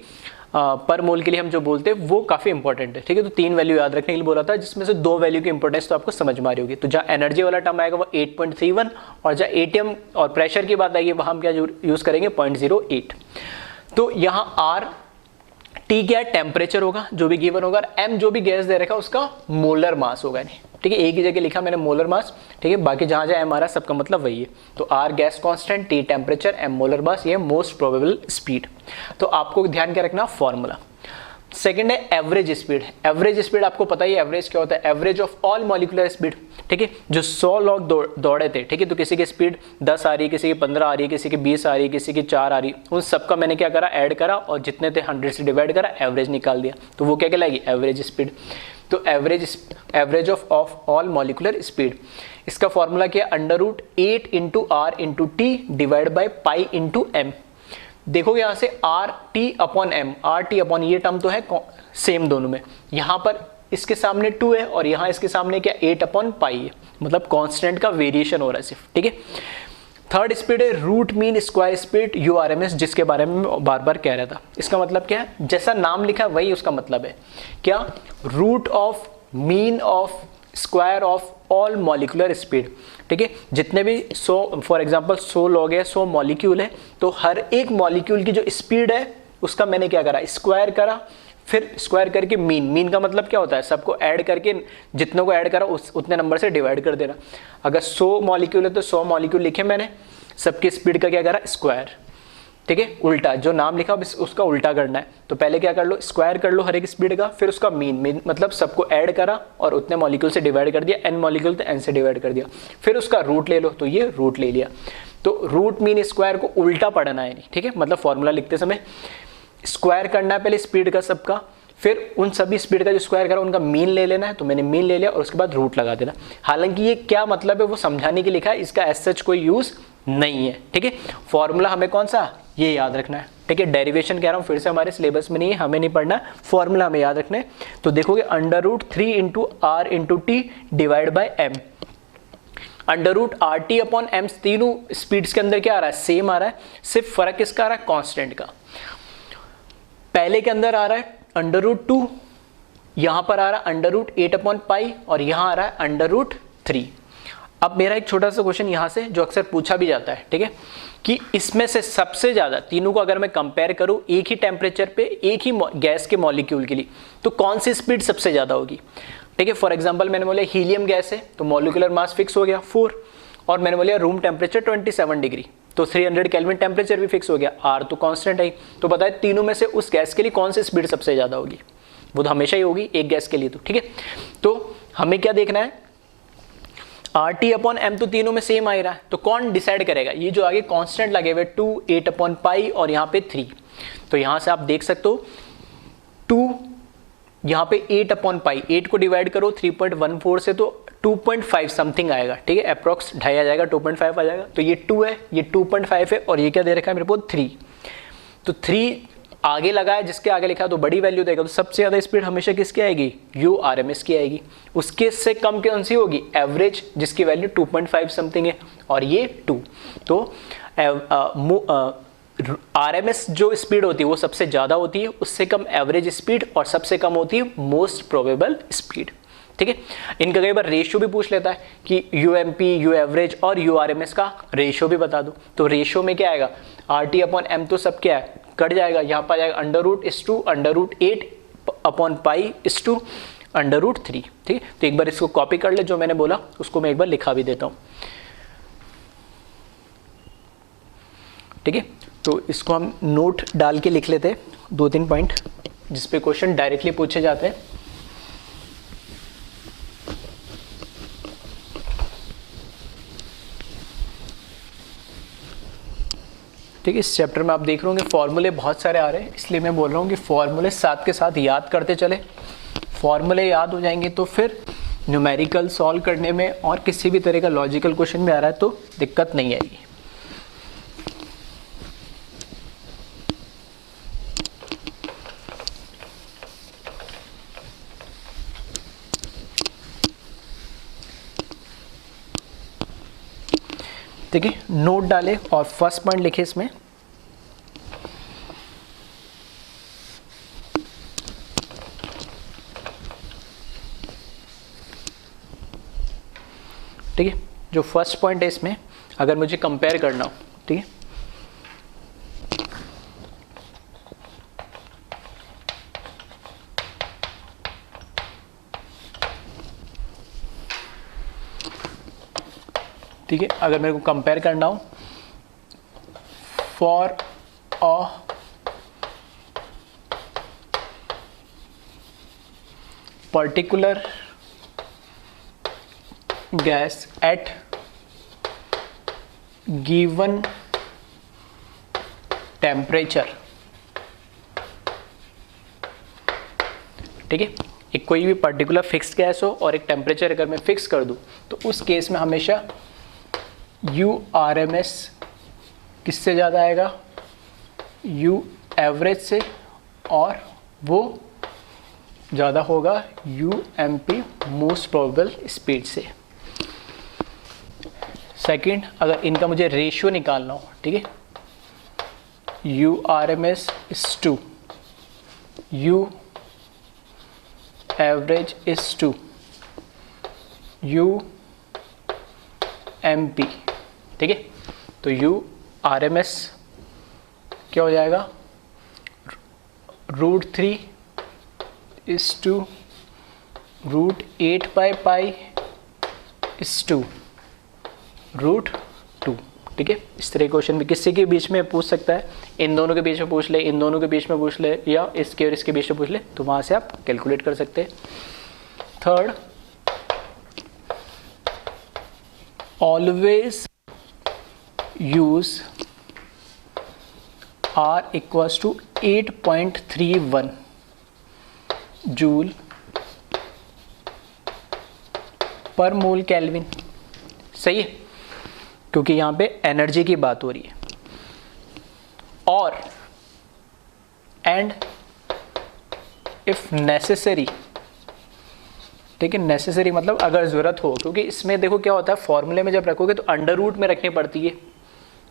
पर मोल के लिए हम जो बोलते हैं वो काफी इंपॉर्टेंट है। ठीक है, तो 3 वैल्यू याद रखने के लिए बोला था, जिसमें से 2 वैल्यू की इंपॉर्टेंस तो आपको समझ में आ रही होगी। तो जहाँ एनर्जी वाला टर्म आएगा वो 8.31, और जहाँ ATM और प्रेशर की बात आएगी वहाँ हम क्या यूज करेंगे, 0.08। तो यहाँ R टी क्या है, टेम्परेचर होगा जो भी गिवन होगा, एम जो भी गैस दे रखा है उसका मोलर मास होगा। नहीं ठीक है, एक ही जगह लिखा मैंने मोलर मास, ठीक है, बाकी जहां जहां एम आ रहा है सबका मतलब वही है। तो R gas constant, T temperature, M molar mass, ये मोस्ट प्रोबेबल स्पीड। तो आपको ध्यान क्या रखना, फॉर्मूला। सेकंड है एवरेज स्पीड। एवरेज स्पीड आपको पता ही, एवरेज क्या होता है, average of all molecular speed. ठीक है, जो 100 लोग दौड़े थे, ठीक है, तो किसी की स्पीड 10 आ रही है, किसी की 15 आ रही है, किसी की 20 आ रही है, किसी की 4 आ रही है, उन सबका मैंने क्या करा, ऐड करा और जितने थे 100 से डिवाइड करा, एवरेज निकाल दिया। तो वो क्या कहलाएगी, एवरेज स्पीड। तो average of all molecular speed, इसका फॉर्मूला क्या है, √8 into R into T divide by pi into M. देखोगे यहां से R T upon M, R T upon ये टर्म तो है सेम दोनों में, यहां पर इसके सामने 2 है और यहां इसके सामने क्या 8 अपॉन पाई है, मतलब कांस्टेंट का वेरिएशन हो रहा है सिर्फ। ठीक है, थर्ड स्पीड है root mean square speed URMS, जिसके बारे में मैं बार बार कह रहा था। इसका मतलब क्या है, जैसा नाम लिखा है वही उसका मतलब है, क्या, root of mean of square of all molecular speed. ठीक है, जितने भी 100 फॉर एग्जांपल 100 लोग है, 100 मॉलिक्यूल है, तो हर एक मॉलिक्यूल की जो स्पीड है उसका मैंने क्या करा, स्क्वायर करा, फिर स्क्वायर करके मीन का मतलब क्या होता है, सबको ऐड करके जितनों को ऐड करा उतने नंबर से डिवाइड कर देना। अगर 100 मॉलिक्यूल है तो 100 मॉलिक्यूल लिखे मैंने, सबकी स्पीड का क्या करा, स्क्वायर। ठीक है, उल्टा जो नाम लिखा उसका उल्टा करना है। तो पहले क्या कर लो, स्क्वायर कर लो हर एक स्पीड का, फिर उसका मीन मतलब सबको ऐड करा और उतने मॉलिक्यूल से डिवाइड कर दिया, n मॉलिक्यूल तो n से डिवाइड कर दिया, फिर उसका रूट ले लो, तो ये रूट ले लिया। तो रूट मीन स्क्वायर को उल्टा पढ़ना है। ठीक है, मतलब फॉर्मूला लिखते समय स्क्वायर करना है पहले स्पीड का सबका, फिर उन सभी स्पीड का जो स्क्वायर करा उनका मीन ले लेना है, तो मैंने मीन ले लिया और उसके बाद रूट लगा देना। हालांकि ये क्या मतलब है वो समझाने के लिखा है, इसका एज सच कोई यूज नहीं है। ठीक है, फॉर्मूला हमें कौन सा, ये याद रखना है। ठीक है, डेरिवेशन कह रहा हूं फिर से, हमारे सिलेबस में नहीं है, हमें नहीं पढ़ना, फॉर्मूला हमें याद रखना है। तो देखोगे √3 into R into T divide by M. √RT upon M, तीनों स्पीड्स के अंदर क्या आ रहा है, सेम आ रहा है, सिर्फ फर्क किसका आ रहा है, कांस्टेंट का। पहले के अंदर आ रहा है √2, यहां पर आ रहा है √8 अपॉन पाई और यहां आ रहा है √3। अब मेरा एक छोटा सा क्वेश्चन यहां से जो अक्सर पूछा भी जाता है, ठीक है, कि इसमें से सबसे ज्यादा तीनों को अगर मैं कंपेयर करूं एक ही टेम्परेचर पे एक ही गैस के मॉलिक्यूल के लिए, तो कौन सी स्पीड सबसे ज्यादा होगी। ठीक है, फॉर एग्जांपल मैंने बोला हीलियम गैस है तो मॉलिक्यूलर मास फिक्स हो गया 4, और मैंने बोला रूम टेम्परेचर 27 डिग्री, तो 300 केल्विन टेम्परेचर भी फिक्स हो गया, आर तो कांस्टेंट है। तो बताए तीनों में से उस गैस के लिए कौन सी स्पीड सबसे ज्यादा होगी, वो तो हमेशा ही होगी एक गैस के लिए। तो ठीक है, तो हमें क्या देखना है, RT अपॉन एम तो तीनों में सेम आ रहा है, तो कौन डिसाइड करेगा, ये जो आगे कांस्टेंट लगे हुए 2, 8 अपॉन पाई और यहाँ पे 3, तो यहाँ से आप देख सकते हो 2, यहाँ पे 8 अपॉन पाई, 8 को डिवाइड करो 3.14 से तो 2.5 समथिंग आएगा। ठीक है, अप्रॉक्स 2.5 आ जाएगा, 2.5 आ जाएगा, तो ये 2 है, ये 2.5 है और ये क्या दे रखा है मेरे को 3, तो 3 आगे लगाया, जिसके आगे लिखा है तो बड़ी वैल्यू देगा, तो सबसे ज्यादा स्पीड हमेशा किसकी आएगी, URMS की आएगी। उसके से कम कौन सी होगी, एवरेज, जिसकी वैल्यू 2.5 समथिंग है और ये 2। तो RMS जो स्पीड होती है वो सबसे ज्यादा होती है, उससे कम एवरेज स्पीड और सबसे कम होती है मोस्ट प्रोबेबल स्पीड। ठीक है, इनका कई बार रेशियो भी पूछ लेता है कि UMP, U एवरेज और URMS का रेशियो भी बता दो, तो रेशियो में क्या आएगा, RT अपॉन एम तो सब क्या है, कट जाएगा, यहाँ पर जाएगा √2 √8 अपॉन पाई √3। ठीक है, तो एक बार इसको कॉपी कर ले, जो मैंने बोला उसको मैं एक बार लिखा भी देता हूँ। ठीक है, तो इसको हम नोट डाल के लिख लेते हैं 2-3 पॉइंट जिसपे क्वेश्चन डायरेक्टली पूछे जाते हैं। ठीक है, इस चैप्टर में आप देख रहे होंगे फॉर्मूले बहुत सारे आ रहे हैं, इसलिए मैं बोल रहा हूँ कि फॉर्मूले साथ के साथ याद करते चले। फॉर्मूले याद हो जाएंगे तो फिर न्यूमेरिकल सॉल्व करने में और किसी भी तरह का लॉजिकल क्वेश्चन में आ रहा है तो दिक्कत नहीं आएगी। ठीक है, नोट डाले और फर्स्ट पॉइंट लिखे इसमें, ठीक है, जो फर्स्ट पॉइंट है इसमें अगर मुझे कंपेयर करना हो, ठीक है, ठीक है। अगर मेरे को कंपेयर करना हो, for a particular gas at given temperature, ठीक है। एक कोई भी पर्टिकुलर फिक्स गैस हो और एक टेम्परेचर अगर मैं फिक्स कर दूं तो उस केस में हमेशा यू आर एम एस किससे ज़्यादा आएगा, यू एवरेज से, और वो ज़्यादा होगा U M P most probable speed से। सेकेंड, अगर इनका मुझे रेशियो निकालना हो, ठीक है, U R M S is to U average is to U M P, ठीक है। तो यू आर एम एस क्या हो जाएगा, √3 इज टू √8/π इज टू √2, ठीक है। इस तरह क्वेश्चन भी किसी के बीच में पूछ सकता है, इन दोनों के बीच में पूछ ले, इन दोनों के बीच में पूछ ले, या इसके और इसके बीच में पूछ ले, तो वहाँ से आप कैलकुलेट कर सकते हैं। Third, always use R equals to 8.31 joule per mole kelvin, सही है, क्योंकि यहाँ पे एनर्जी की बात हो रही है। और एंड इफ नेसेसरी, ठीक है, नेसेसरी मतलब अगर ज़रूरत हो, क्योंकि इसमें देखो क्या होता है, फॉर्मूले में जब रखोगे तो अंडर रूट में रखनी पड़ती है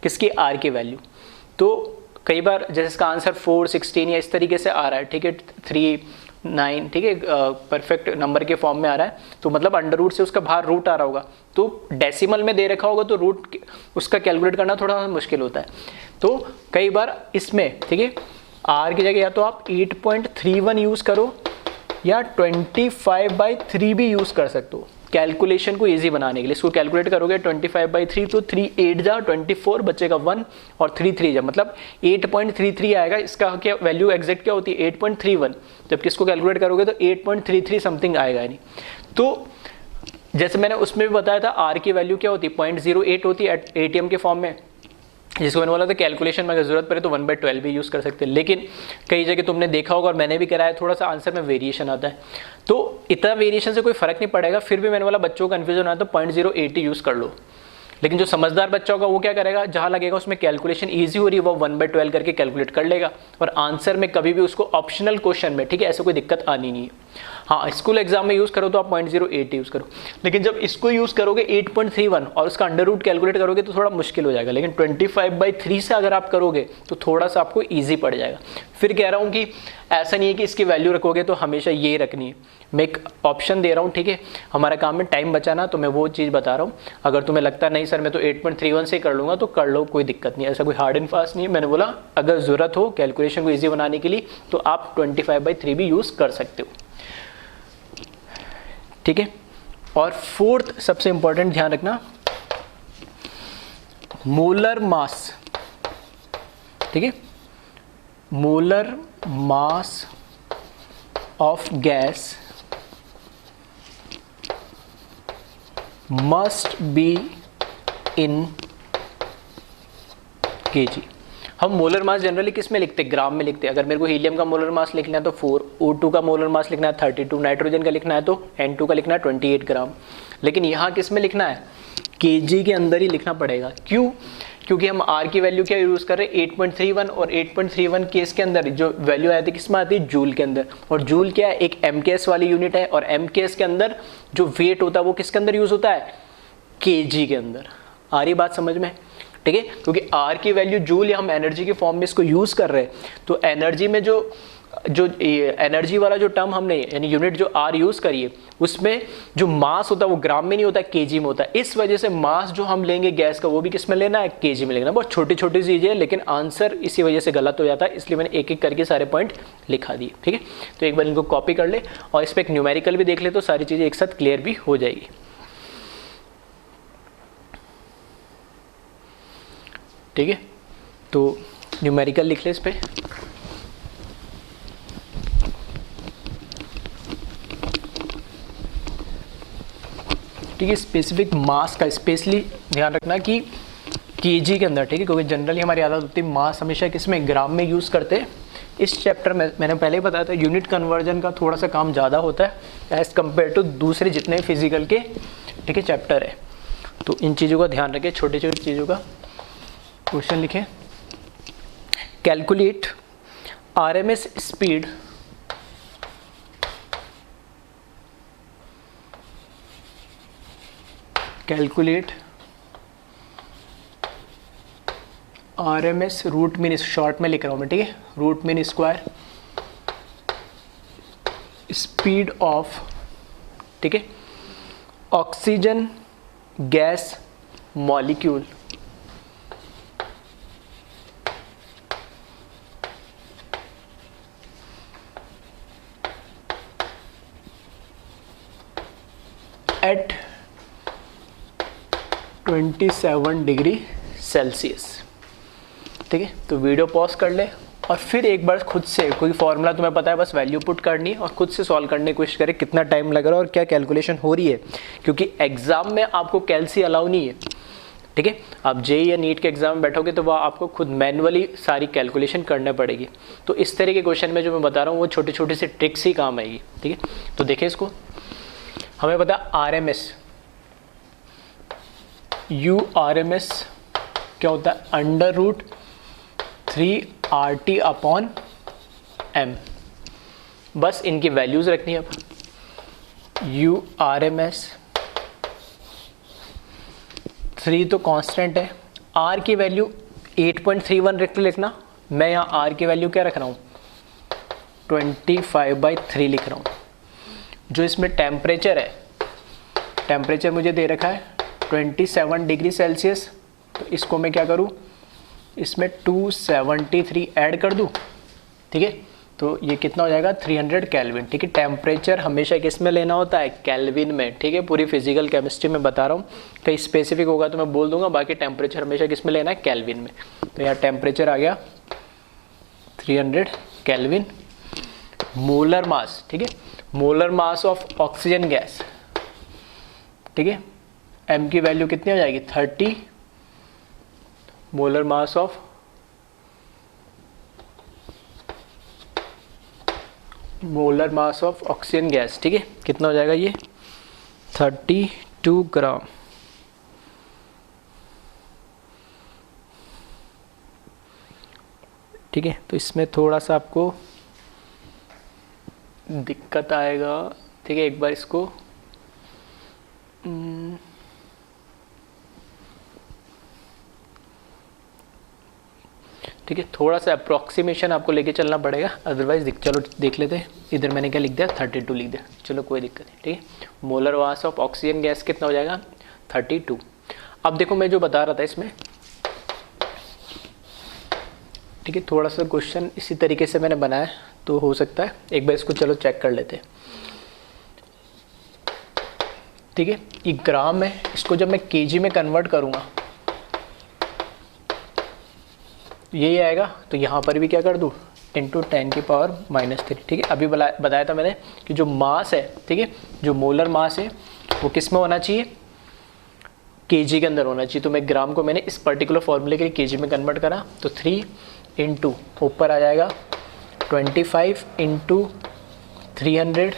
किसकी, आर की वैल्यू। तो कई बार जैसे इसका आंसर 4, 16 या इस तरीके से आ रहा है, ठीक है, 3, 9, ठीक है, परफेक्ट नंबर के फॉर्म में आ रहा है, तो मतलब अंडर रूट से उसका बाहर रूट आ रहा होगा, तो डेसिमल में दे रखा होगा तो रूट उसका कैलकुलेट करना थोड़ा मुश्किल होता है। तो कई बार इसमें, ठीक है, आर की जगह या तो आप 8.31 यूज़ करो या 25/3 भी यूज़ कर सकते हो कैलकुलेशन को इजी बनाने के लिए। इसको कैलकुलेट करोगे 25/3 तो 3 8 जा 24, बचेगा 1 और 3 3 जा, मतलब 8.33 आएगा। इसका क्या वैल्यू एग्जैक्ट क्या होती है, 8.31, जबकि इसको कैलकुलेट करोगे तो 8.33 समथिंग आएगा। नहीं तो जैसे मैंने उसमें भी बताया था, आर की वैल्यू क्या होती है, 0.08 होती है एटीएम के फॉर्म में, जिसको मैंने बोला था कैलकुलेशन में अगर जरूरत पड़े तो 1/12 भी यूज़ कर सकते हैं। लेकिन कई जगह तुमने देखा होगा और मैंने भी कराया, थोड़ा सा आंसर में वेरिएशन आता है, तो इतना वेरिएशन से कोई फर्क नहीं पड़ेगा। फिर भी मैंने बोला बच्चों को कन्फ्यूजन आता है तो 0.08 यूज़ कर लो। लेकिन जो समझदार बच्चा होगा वो क्या करेगा, जहाँ लगेगा उसमें कैलकुलेशन ईजी हो रही है वो 1/12 करके कैलकुलेट कर लेगा, और आंसर में कभी भी उसको ऑप्शनल क्वेश्चन में, ठीक है, ऐसे कोई दिक्कत आनी नहीं है। हाँ, स्कूल एग्जाम में यूज़ करो तो आप 0.08 यूज़ करो, लेकिन जब इसको यूज़ करोगे 8.31 और उसका अंडर रूट कैलकुलेट करोगे तो थोड़ा मुश्किल हो जाएगा। लेकिन 25/3 से अगर आप करोगे तो थोड़ा सा आपको ईजी पड़ जाएगा। फिर कह रहा हूँ कि ऐसा नहीं है कि इसकी वैल्यू रखोगे तो हमेशा ये रखनी है, मैं एक ऑप्शन दे रहा हूँ, ठीक है। हमारा काम में टाइम बचाना, तो मैं वो चीज़ बता रहा हूँ। अगर तुम्हें लगता नहीं सर मैं तो 8.31 से कर लूँगा तो कर लो, कोई दिक्कत नहीं, ऐसा कोई हार्ड एंड फास्ट नहीं है। मैंने बोला अगर ज़रूरत हो कैलकुलेशन को ईजी बनाने के लिए तो आप 25/3 भी यूज़ कर सकते हो, ठीक है। और फोर्थ सबसे इंपॉर्टेंट ध्यान रखना, मोलर मास, ठीक है, molar mass of gas must be in KG. हम मोलर मास जनरली किस में लिखते हैं, ग्राम में लिखते हैं। अगर मेरे को हीलियम का मोलर मास लिखना है तो 4, O2 का मोलर मास लिखना है 32, नाइट्रोजन का लिखना है तो N2 का लिखना है 28 ग्राम। लेकिन यहाँ किस में लिखना है, केजी के अंदर ही लिखना पड़ेगा। क्यों, क्योंकि हम आर की वैल्यू क्या यूज़ कर रहे हैं 8.31, और 8.31 केस के अंदर जो वैल्यू आती है किस में आती है, जूल के अंदर। और जूल क्या है, एक MKS वाली यूनिट है, और MKS के अंदर जो वेट होता है वो किसके अंदर यूज़ होता है, केजी के अंदर। आ रही बात समझ में, ठीक है। क्योंकि आर की वैल्यू जूल या हम एनर्जी के फॉर्म में इसको यूज़ कर रहे हैं, तो एनर्जी में जो एनर्जी वाला जो टर्म हमने यानी यूनिट जो आर यूज़ करिए उसमें जो मास होता है वो ग्राम में नहीं होता, केजी में होता है। इस वजह से मास जो हम लेंगे गैस का वो भी किस में लेना है, केजी में लेना। बहुत छोटी छोटी चीज़ें है, लेकिन आंसर इसी वजह से गलत हो जाता है, इसलिए मैंने एक एक करके सारे पॉइंट लिखा दिए, ठीक है। तो एक बार इनको कॉपी कर ले और इस पर एक न्यूमेरिकल भी देख ले तो सारी चीज़ें एक साथ क्लियर भी हो जाएगी। ठीक है, तो न्यूमेरिकल लिख ले इस पे। ठीक है, स्पेसिफिक मास का स्पेशली ध्यान रखना कि केजी के अंदर, ठीक है, क्योंकि जनरली हमारी आदत होती है मास हमेशा किसमें, ग्राम में यूज़ करते हैं। इस चैप्टर में मैंने पहले ही बताया था यूनिट कन्वर्जन का थोड़ा सा काम ज़्यादा होता है एज़ कम्पेयर टू दूसरे जितने फिजिकल के, ठीक है, चैप्टर है। तो इन चीज़ों का ध्यान रखें, छोटी छोटी चीज़ों का। क्वेश्चन लिखें, calculate RMS speed calculate RMS root mean, short में लिख रहा हूँ मैं, ठीक है, root mean square speed of, ठीक है, oxygen gas molecule at 27 degree Celsius. ठीक है, तो वीडियो पॉज कर ले और फिर एक बार खुद से कोई फॉर्मूला तुम्हें पता है, बस वैल्यू पुट करनी और खुद से सॉल्व करने की कोशिश करें कितना टाइम लग रहा है और क्या कैलकुलेशन हो रही है, क्योंकि एग्जाम में आपको कैलसी अलाउ नहीं है। ठीक है, आप जेईई या नीट के एग्जाम में बैठोगे तो वह आपको खुद मैनुअली सारी कैलकुलेशन करना पड़ेगी। तो इस तरह के क्वेश्चन में जो मैं बता रहा हूँ वो छोटे छोटे से ट्रिक्स ही काम आएगी। ठीक है, तो देखिए इसको, हमें पता R M S, U R M S क्या होता है, under root 3RT upon M. बस इनकी वैल्यूज रखनी है। अब यू आर एम एस 3 तो कांस्टेंट है, आर की वैल्यू 8.31 रख लिखना। मैं यहाँ आर की वैल्यू क्या रख रहा हूँ, 25/3 लिख रहा हूँ। जो इसमें टेम्परेचर है, टेम्परेचर मुझे दे रखा है 27 डिग्री सेल्सियस, तो इसको मैं क्या करूँ, इसमें 273 ऐड कर दूँ। ठीक है, तो ये कितना हो जाएगा, 300 केल्विन। ठीक है, टेम्परेचर हमेशा किस में लेना होता है, केल्विन में। ठीक है, पूरी फिजिकल केमिस्ट्री में बता रहा हूँ, कहीं स्पेसिफिक होगा तो मैं बोल दूंगा, बाकी टेम्परेचर हमेशा किस में लेना है, केल्विन में। तो यहाँ टेम्परेचर आ गया 300 केल्विन। मोलर मास, ठीक है, molar mass of oxygen gas, ठीक है, एम की वैल्यू कितनी हो जाएगी, 30 molar mass of oxygen gas. ठीक है, कितना हो जाएगा ये, 32 ग्राम। ठीक है, तो इसमें थोड़ा सा आपको दिक्कत आएगा। ठीक है, एक बार इसको ठीक है, थोड़ा सा अप्रॉक्सीमेशन आपको लेके चलना पड़ेगा, अदरवाइज चलो देख लेते हैं। इधर मैंने क्या लिख दिया, 32 लिख दिया, चलो कोई दिक्कत नहीं। ठीक है, molar mass of oxygen gas कितना हो जाएगा, 32। अब देखो मैं जो बता रहा था इसमें, ठीक है, थोड़ा सा क्वेश्चन इसी तरीके से मैंने बनाया तो हो सकता है, एक बार इसको चलो चेक कर लेते हैं। ठीक है, ये ग्राम है, इसको जब मैं केजी में कन्वर्ट करूँगा यही आएगा, तो यहाँ पर भी क्या कर दूँ, इंटू 10⁻⁻3। ठीक है, अभी बताया था मैंने कि जो मास है, ठीक है, जो मोलर मास है वो किस में होना चाहिए, केजी के अंदर होना चाहिए। तो मैं ग्राम को मैंने इस पर्टिकुलर फॉर्मूले के लिए केजी में कन्वर्ट करा, तो 3 इंटू ऊपर आ जाएगा 25 इंटू 300।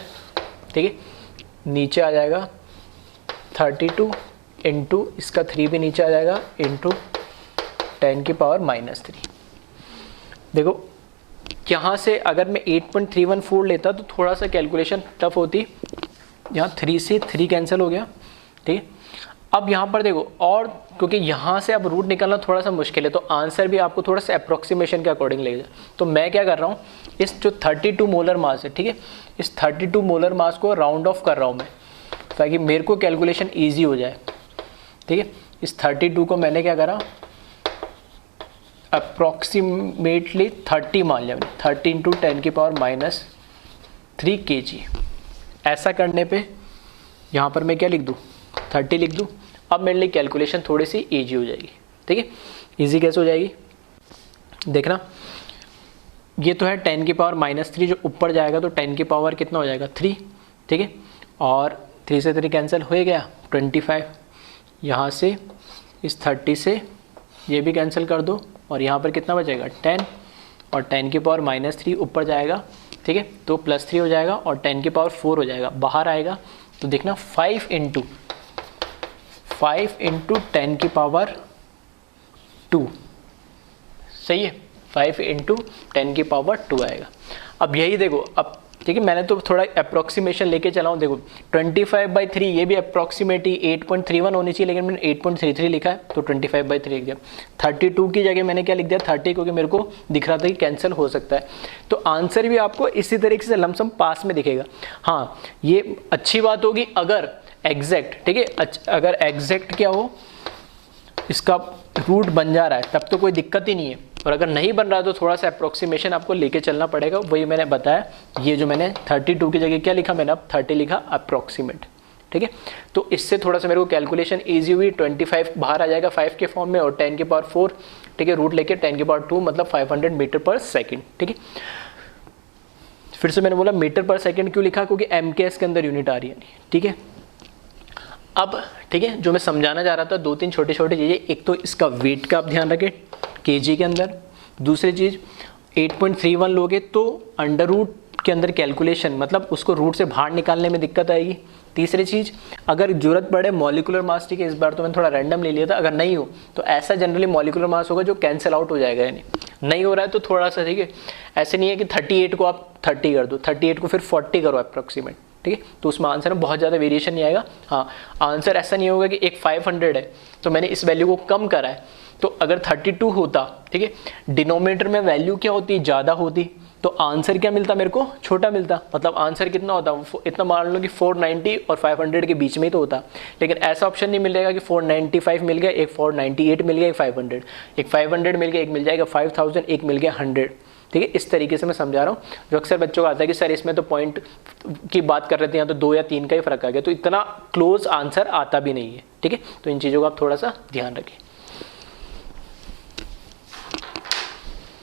ठीक है, नीचे आ जाएगा 32 इंटू इसका 3 भी नीचे आ जाएगा, इंटू 10⁻⁻3। देखो यहाँ से अगर मैं 8.314 लेता तो थोड़ा सा कैलकुलेशन टफ होती, यहाँ 3 से 3 कैंसिल हो गया। ठीक है, अब यहाँ पर देखो, और क्योंकि यहाँ से अब रूट निकालना थोड़ा सा मुश्किल है, तो आंसर भी आपको थोड़ा सा अप्रॉक्सीमेशन के अकॉर्डिंग लगेगा। तो मैं क्या कर रहा हूँ, इस जो 32 मोलर मास है, ठीक है, इस 32 मोलर मास को राउंड ऑफ कर रहा हूँ मैं, ताकि मेरे को कैलकुलेशन ईजी हो जाए। ठीक है, इस 32 को मैंने क्या करा, अप्रॉक्सीमेटली 30 मान लिया मैंने, 30 इंटू 10⁻⁻3 kg। ऐसा करने पे यहाँ पर मैं क्या लिख दूँ, 30 लिख दूँ। अब मेरे लिए कैलकुलेशन थोड़ी सी ईजी हो जाएगी। ठीक है, इजी कैसे हो जाएगी देखना, ये तो है 10 की पावर -3, जो ऊपर जाएगा तो 10 की पावर कितना हो जाएगा 3, ठीक है, और 3 से 3 कैंसिल हो गया 25, यहाँ से इस 30 से ये भी कैंसिल कर दो और यहाँ पर कितना बचेगा 10, और 10 की पावर -3 ऊपर जाएगा, ठीक है, तो +3 हो जाएगा और 10 की पावर 4 हो जाएगा, बाहर आएगा तो देखना 5 इंटू 10 की पावर 2, सही है, 5 इंटू 10 की पावर 2 आएगा। अब यही देखो, अब ठीक है, मैंने तो थोड़ा अप्रोक्सीमेशन लेके चला हूँ, देखो 25/3 ये भी अप्रोक्सीमेटली 8.31 होनी चाहिए, लेकिन मैंने 8.33 लिखा है तो 25/3 लिख दिया। 32 की जगह मैंने क्या लिख दिया 30, क्योंकि मेरे को दिख रहा था कि कैंसिल हो सकता है। तो आंसर भी आपको इसी तरीके से लमसम पास में दिखेगा। हाँ, ये अच्छी बात होगी अगर एग्जैक्ट, ठीक है, अगर एग्जैक्ट क्या हो, इसका रूट बन जा रहा है तब तो कोई दिक्कत ही नहीं है, और अगर नहीं बन रहा तो थोड़ा सा अप्रोक्सीमेशन आपको लेके चलना पड़ेगा। वही मैंने बताया, ये जो मैंने 32 की जगह क्या लिखा, मैंने अब 30 लिखा अप्रोक्सीमेट, ठीक है। तो इससे थोड़ा सा मेरे को कैलकुलेशन ईजी हुई। 25 बाहर आ जाएगा 5 के फॉर्म में और 10 की पावर 4, ठीक है, रूट लेके 10 की पावर 2 मतलब 500 मीटर पर सेकेंड, ठीक है। फिर से मैंने बोला मीटर पर सेकेंड क्यों लिखा, क्योंकि MKS के अंदर यूनिट आ रही है, ठीक है। अब ठीक है, जो मैं समझाना चाह रहा था 2-3 छोटे छोटे चीज़ें, एक तो इसका वेट का आप ध्यान रखें kg के अंदर, दूसरी चीज़ 8.31 लोगे तो अंडर रूट के अंदर कैलकुलेशन, मतलब उसको रूट से बाहर निकालने में दिक्कत आएगी। तीसरी चीज़, अगर जरूरत पड़े मॉलिकुलर मास, ठीक है, इस बार तो मैंने थोड़ा रैंडम ले लिया था, अगर नहीं हो तो ऐसा जनरली मॉलिकुलर मास होगा जो कैंसिल आउट हो जाएगा, यानी नहीं हो रहा है तो थोड़ा सा, ठीक है, ऐसे नहीं है कि 38 को आप 30 कर दो, 38 को फिर 40 करो अप्रोक्सीमेट, ठीक है, तो उसमें आंसर में बहुत ज़्यादा वेरिएशन नहीं आएगा। हाँ, आंसर ऐसा नहीं होगा कि एक 500 है तो मैंने इस वैल्यू को कम करा है, तो अगर 32 होता, ठीक है, डिनोमिनेटर में वैल्यू क्या होती, ज़्यादा होती, तो आंसर क्या मिलता मेरे को, छोटा मिलता, मतलब आंसर कितना होता, इतना मान लो कि 490 और 500 के बीच में ही तो होता। लेकिन ऐसा ऑप्शन नहीं मिलेगा कि 495 मिल गया, एक 498 मिल गया, एक 500, एक 500 मिल गया, एक मिल जाएगा 5000, एक मिल गया 100, ठीक है। इस तरीके से मैं समझा रहा हूँ। जो अक्सर बच्चों का आता है कि सर इसमें तो पॉइंट की बात कर रहे थे, यहाँ तो 2 या 3 का ही फर्क आ गया, तो इतना क्लोज आंसर आता भी नहीं है, ठीक है। तो इन चीज़ों का आप थोड़ा सा ध्यान रखें।